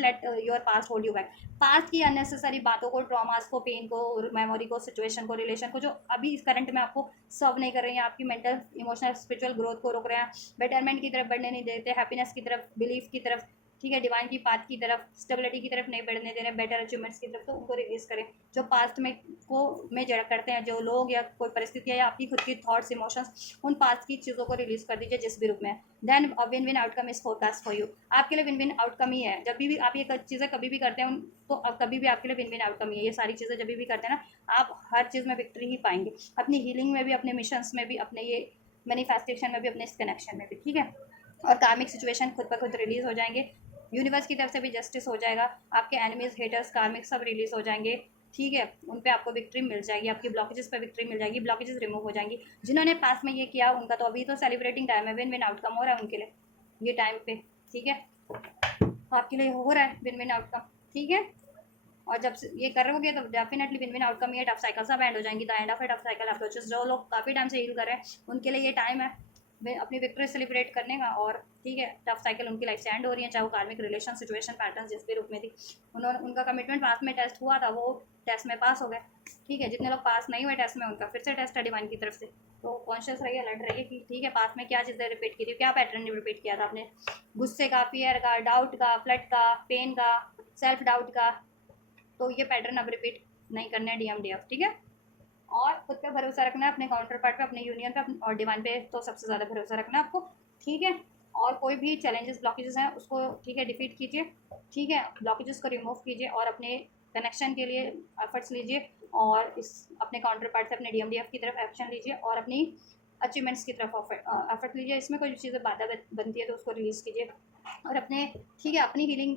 let your past hold you back. Past की अननेसेसरी बातों को, ट्रॉमास को, पेन को, मेमोरी को, सिचुएशन को, रिलेशन को, जो अभी इस करंट में आपको सर्व नहीं कर रही हैं, आपकी मेंटल, इमोशनल, स्पिरिचुअल ग्रोथ को रोक रहे हैं, बेटरमेंट की तरफ बढ़ने नहीं देते, हैप्पीनेस की तरफ, बिलीफ की तरफ, ठीक है, डिवाइन की पाथ की तरफ, स्टेबिलिटी की तरफ नहीं बढ़ने दे रहे, बेटर अचीवमेंट्स की तरफ, तो उनको रिलीज करें। जो पास्ट में को में जड़ करते हैं, जो लोग या कोई परिस्थितियाँ या आपकी खुद की थॉट्स, इमोशंस, उन पास्ट की चीज़ों को रिलीज कर दीजिए जिस भी रूप में। Then win win outcome is forecast for you. आपके लिए विन विन आउटकम ही है। जब भी आप ये चीज़ें कभी भी करते हैं तो कभी भी आपके लिए विन विन आउटकम ही है। ये सारी चीज़ें जब भी करते हैं ना, आप हर चीज़ में विक्ट्री ही पाएंगे, अपनी हीलिंग में भी, अपने मिशंस में भी, अपने ये मैनिफेस्टेशन में भी, अपने इस कनेक्शन में भी। ठीक है, और कार्मिक सिचुएशन खुद ब खुद रिलीज हो जाएंगे, यूनिवर्स की तरफ से भी जस्टिस हो जाएगा, आपके एनिमीज, हेटर्स, कार्मिक सब रिलीज हो जाएंगे। ठीक है, उन पे आपको विक्ट्री मिल जाएगी, आपकी ब्लॉकेजेस पे विक्ट्री मिल जाएगी, ब्लॉकेजेस रिमूव हो जाएंगी। जिन्होंने पास में ये किया उनका तो अभी तो सेलिब्रेटिंग टाइम है, विन विन आउटकम हो रहा है उनके लिए ये टाइम पे। ठीक है, आपके लिए हो रहा है विन विन आउटकम। ठीक है, और जब ये करोगे तो डेफिनेटली विन विन आउटकम ही है। टफ साइकिल सब एंड हो जाएंगी, the end of A tough cycle approaches. जो लोग काफ़ी टाइम से हील कर रहे हैं उनके लिए ये टाइम है अपनी विक्ट्री सेलिब्रेट करने का। और ठीक है, टफ साइकिल उनकी लाइफ से एंड हो रही है, चाहे वो कार्मिक, रिलेशन, सिचुएशन, पैटर्न जिस भी रूप में थी। उन्होंने, उनका कमिटमेंट पास में टेस्ट हुआ था, वो टेस्ट में पास हो गए। ठीक है, जितने लोग पास नहीं हुए टेस्ट में, उनका फिर से टेस्ट है डिवाइन की तरफ से। तो कॉन्शियस रहिए, अलर्ट रहिए कि ठीक है, पास में क्या चीज़ें रिपीट की थी, क्या पैटर्न रिपीट किया था आपने, गुस्से का, फियर का, डाउट का, फ्लड का, पेन का, सेल्फ डाउट का, तो ये पैटर्न अब रिपीट नहीं करना है डीएमडीएफ। ठीक है, और खुद पे भरोसा रखना है, अपने काउंटर पार्ट पे, अपने यूनियन पे, और डिवाइन पे तो सबसे ज़्यादा भरोसा रखना है आपको। ठीक है, और कोई भी चैलेंजेस, ब्लॉकेजेस हैं उसको, ठीक है, डिफीट कीजिए। ठीक है, ब्लॉकेजेस को रिमूव कीजिए और अपने कनेक्शन के लिए एफर्ट्स लीजिए, और इस अपने काउंटर पार्ट से, अपने डीएमडीएफ की तरफ एक्शन लीजिए, और अपनी अचीवमेंट्स की तरफ एफर्ट लीजिए। इसमें कोई चीज़ें बाधा बनती है तो उसको रिलीज़ कीजिए, और अपने, ठीक है, अपनी हीलिंग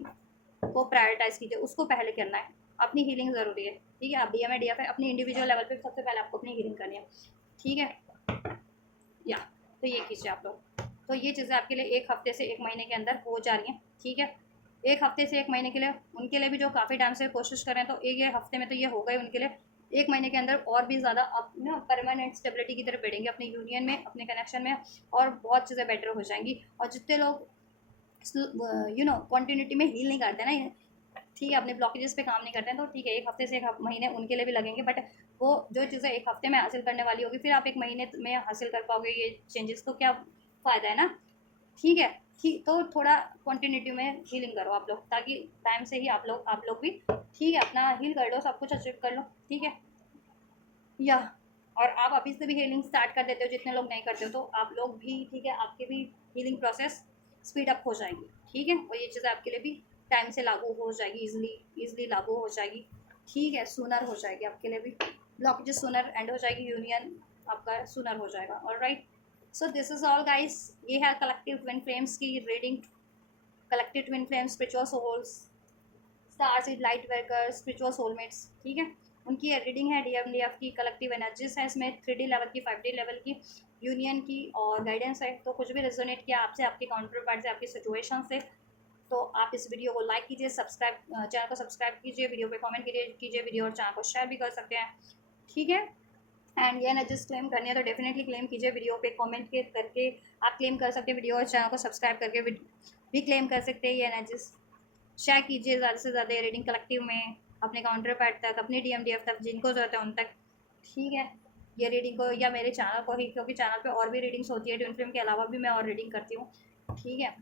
को प्रायोरिटाइज कीजिए, उसको पहले करना है। अपनी हीलिंग ज़रूरी है। ठीक है, आप डीएम है, डीएफ है, अपनी इंडिविजुअल लेवल पे सबसे पहले आपको अपनी हीलिंग करनी है। ठीक है, या तो ये कीजिए आप लोग। तो ये चीज़ें आपके लिए 1 हफ्ते से 1 महीने के अंदर हो जा रही हैं, ठीक है। 1 हफ्ते से 1 महीने के लिए उनके लिए भी जो काफ़ी टाइम से कोशिश कर रहे हैं, तो एक ये हफ्ते में तो ये हो गए उनके लिए। 1 महीने के अंदर और भी ज़्यादा आप ना परमानेंट स्टेबिलिटी की तरफ बढ़ेंगे अपने यूनियन में, अपने कनेक्शन में, और बहुत चीज़ें बेटर हो जाएंगी। और जितने लोग कंटिन्यूटी में हील नहीं करते ना, ठीक है, अपने ब्लॉकेजेस पे काम नहीं करते हैं, तो ठीक है 1 हफ्ते से 1 महीने उनके लिए भी लगेंगे, बट वो जो चीज़ें 1 हफ्ते में हासिल करने वाली होगी, फिर आप 1 महीने में हासिल कर पाओगे ये चेंजेस, तो क्या फ़ायदा है ना, ठीक है। ठीक, तो थोड़ा कंटिन्यूटी में हीलिंग करो आप लोग, ताकि टाइम से ही आप लोग भी ठीक है अपना हील कर लो, सब कुछ अचीव कर लो, ठीक है। या और आप अभी से भी हीलिंग स्टार्ट कर देते हो, जितने लोग नहीं करते हो, तो आप लोग भी ठीक है, आपकी भी हीलिंग प्रोसेस स्पीड अप हो जाएगी, ठीक है। और ये चीज़ें आपके लिए भी टाइम से लागू हो जाएगी, इजली लागू हो जाएगी, ठीक है, सूनर हो जाएगी आपके लिए भी, ब्लॉकेजेस सूनर एंड हो जाएगी, यूनियन आपका सूनर हो जाएगा। Alright, so this is all guys. ये है कलेक्टिव ट्विन फ्लेम्स की रीडिंग। Collective twin flames, spiritual souls, star seed light workers, spiritual soulmates, ठीक है। उनकी रीडिंग है डीएमडीएफ की, कलेक्टिव एनर्जीज है इसमें, 3D लेवल की, 5D लेवल की, यूनियन की, और गाइडेंस है। तो कुछ भी रेजोनेट किया आपसे, आपके काउंटर पार्ट से, आपकी सिचुएशन से, तो आप इस वीडियो को लाइक कीजिए, सब्सक्राइब चैनल को सब्सक्राइब कीजिए, वीडियो पे कमेंट कीजिए वीडियो, और चैनल को शेयर भी कर सकते हैं, ठीक है। एंड ये एनर्जीज क्लेम करनी है तो डेफिनेटली क्लेम कीजिए, वीडियो पे कमेंट के करके आप क्लेम कर सकते हैं, वीडियो और चैनल को सब्सक्राइब करके भी क्लेम कर सकते हैं। ये एनर्जीज शेयर कीजिए ज़्यादा से ज़्यादा रीडिंग कलेक्टिव में, अपने काउंटर पार्ट तक, अपने डीएमडीएफ तक, जिनको ज़रूरत है उन तक, ठीक है। ये रीडिंग को या मेरे चैनल को ही, क्योंकि चैनल पे और भी रीडिंग्स होती है, ट्विन फ्लेम के अलावा भी मैं और रीडिंग करती हूँ, ठीक है।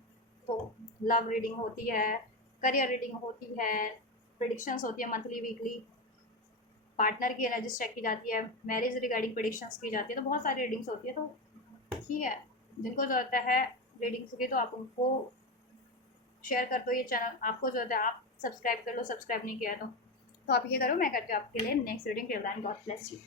तो लव रीडिंग होती है, करियर रीडिंग होती है, प्रिडिक्शंस होती है मंथली वीकली, पार्टनर की एनर्जीज चेक की जाती है, मैरिज रिगार्डिंग प्रिडिक्शंस की जाती है, तो बहुत सारी रीडिंग्स होती है। तो ठीक है, जिनको ज़रूरत है रीडिंग्स की, तो आप उनको शेयर कर दो, ये चैनल आपको ज़रूरत है आप सब्सक्राइब कर लो, सब्सक्राइब नहीं किया तो आप ये करो, मैं करती हूँ आपके लिए next reading. Till then God bless you.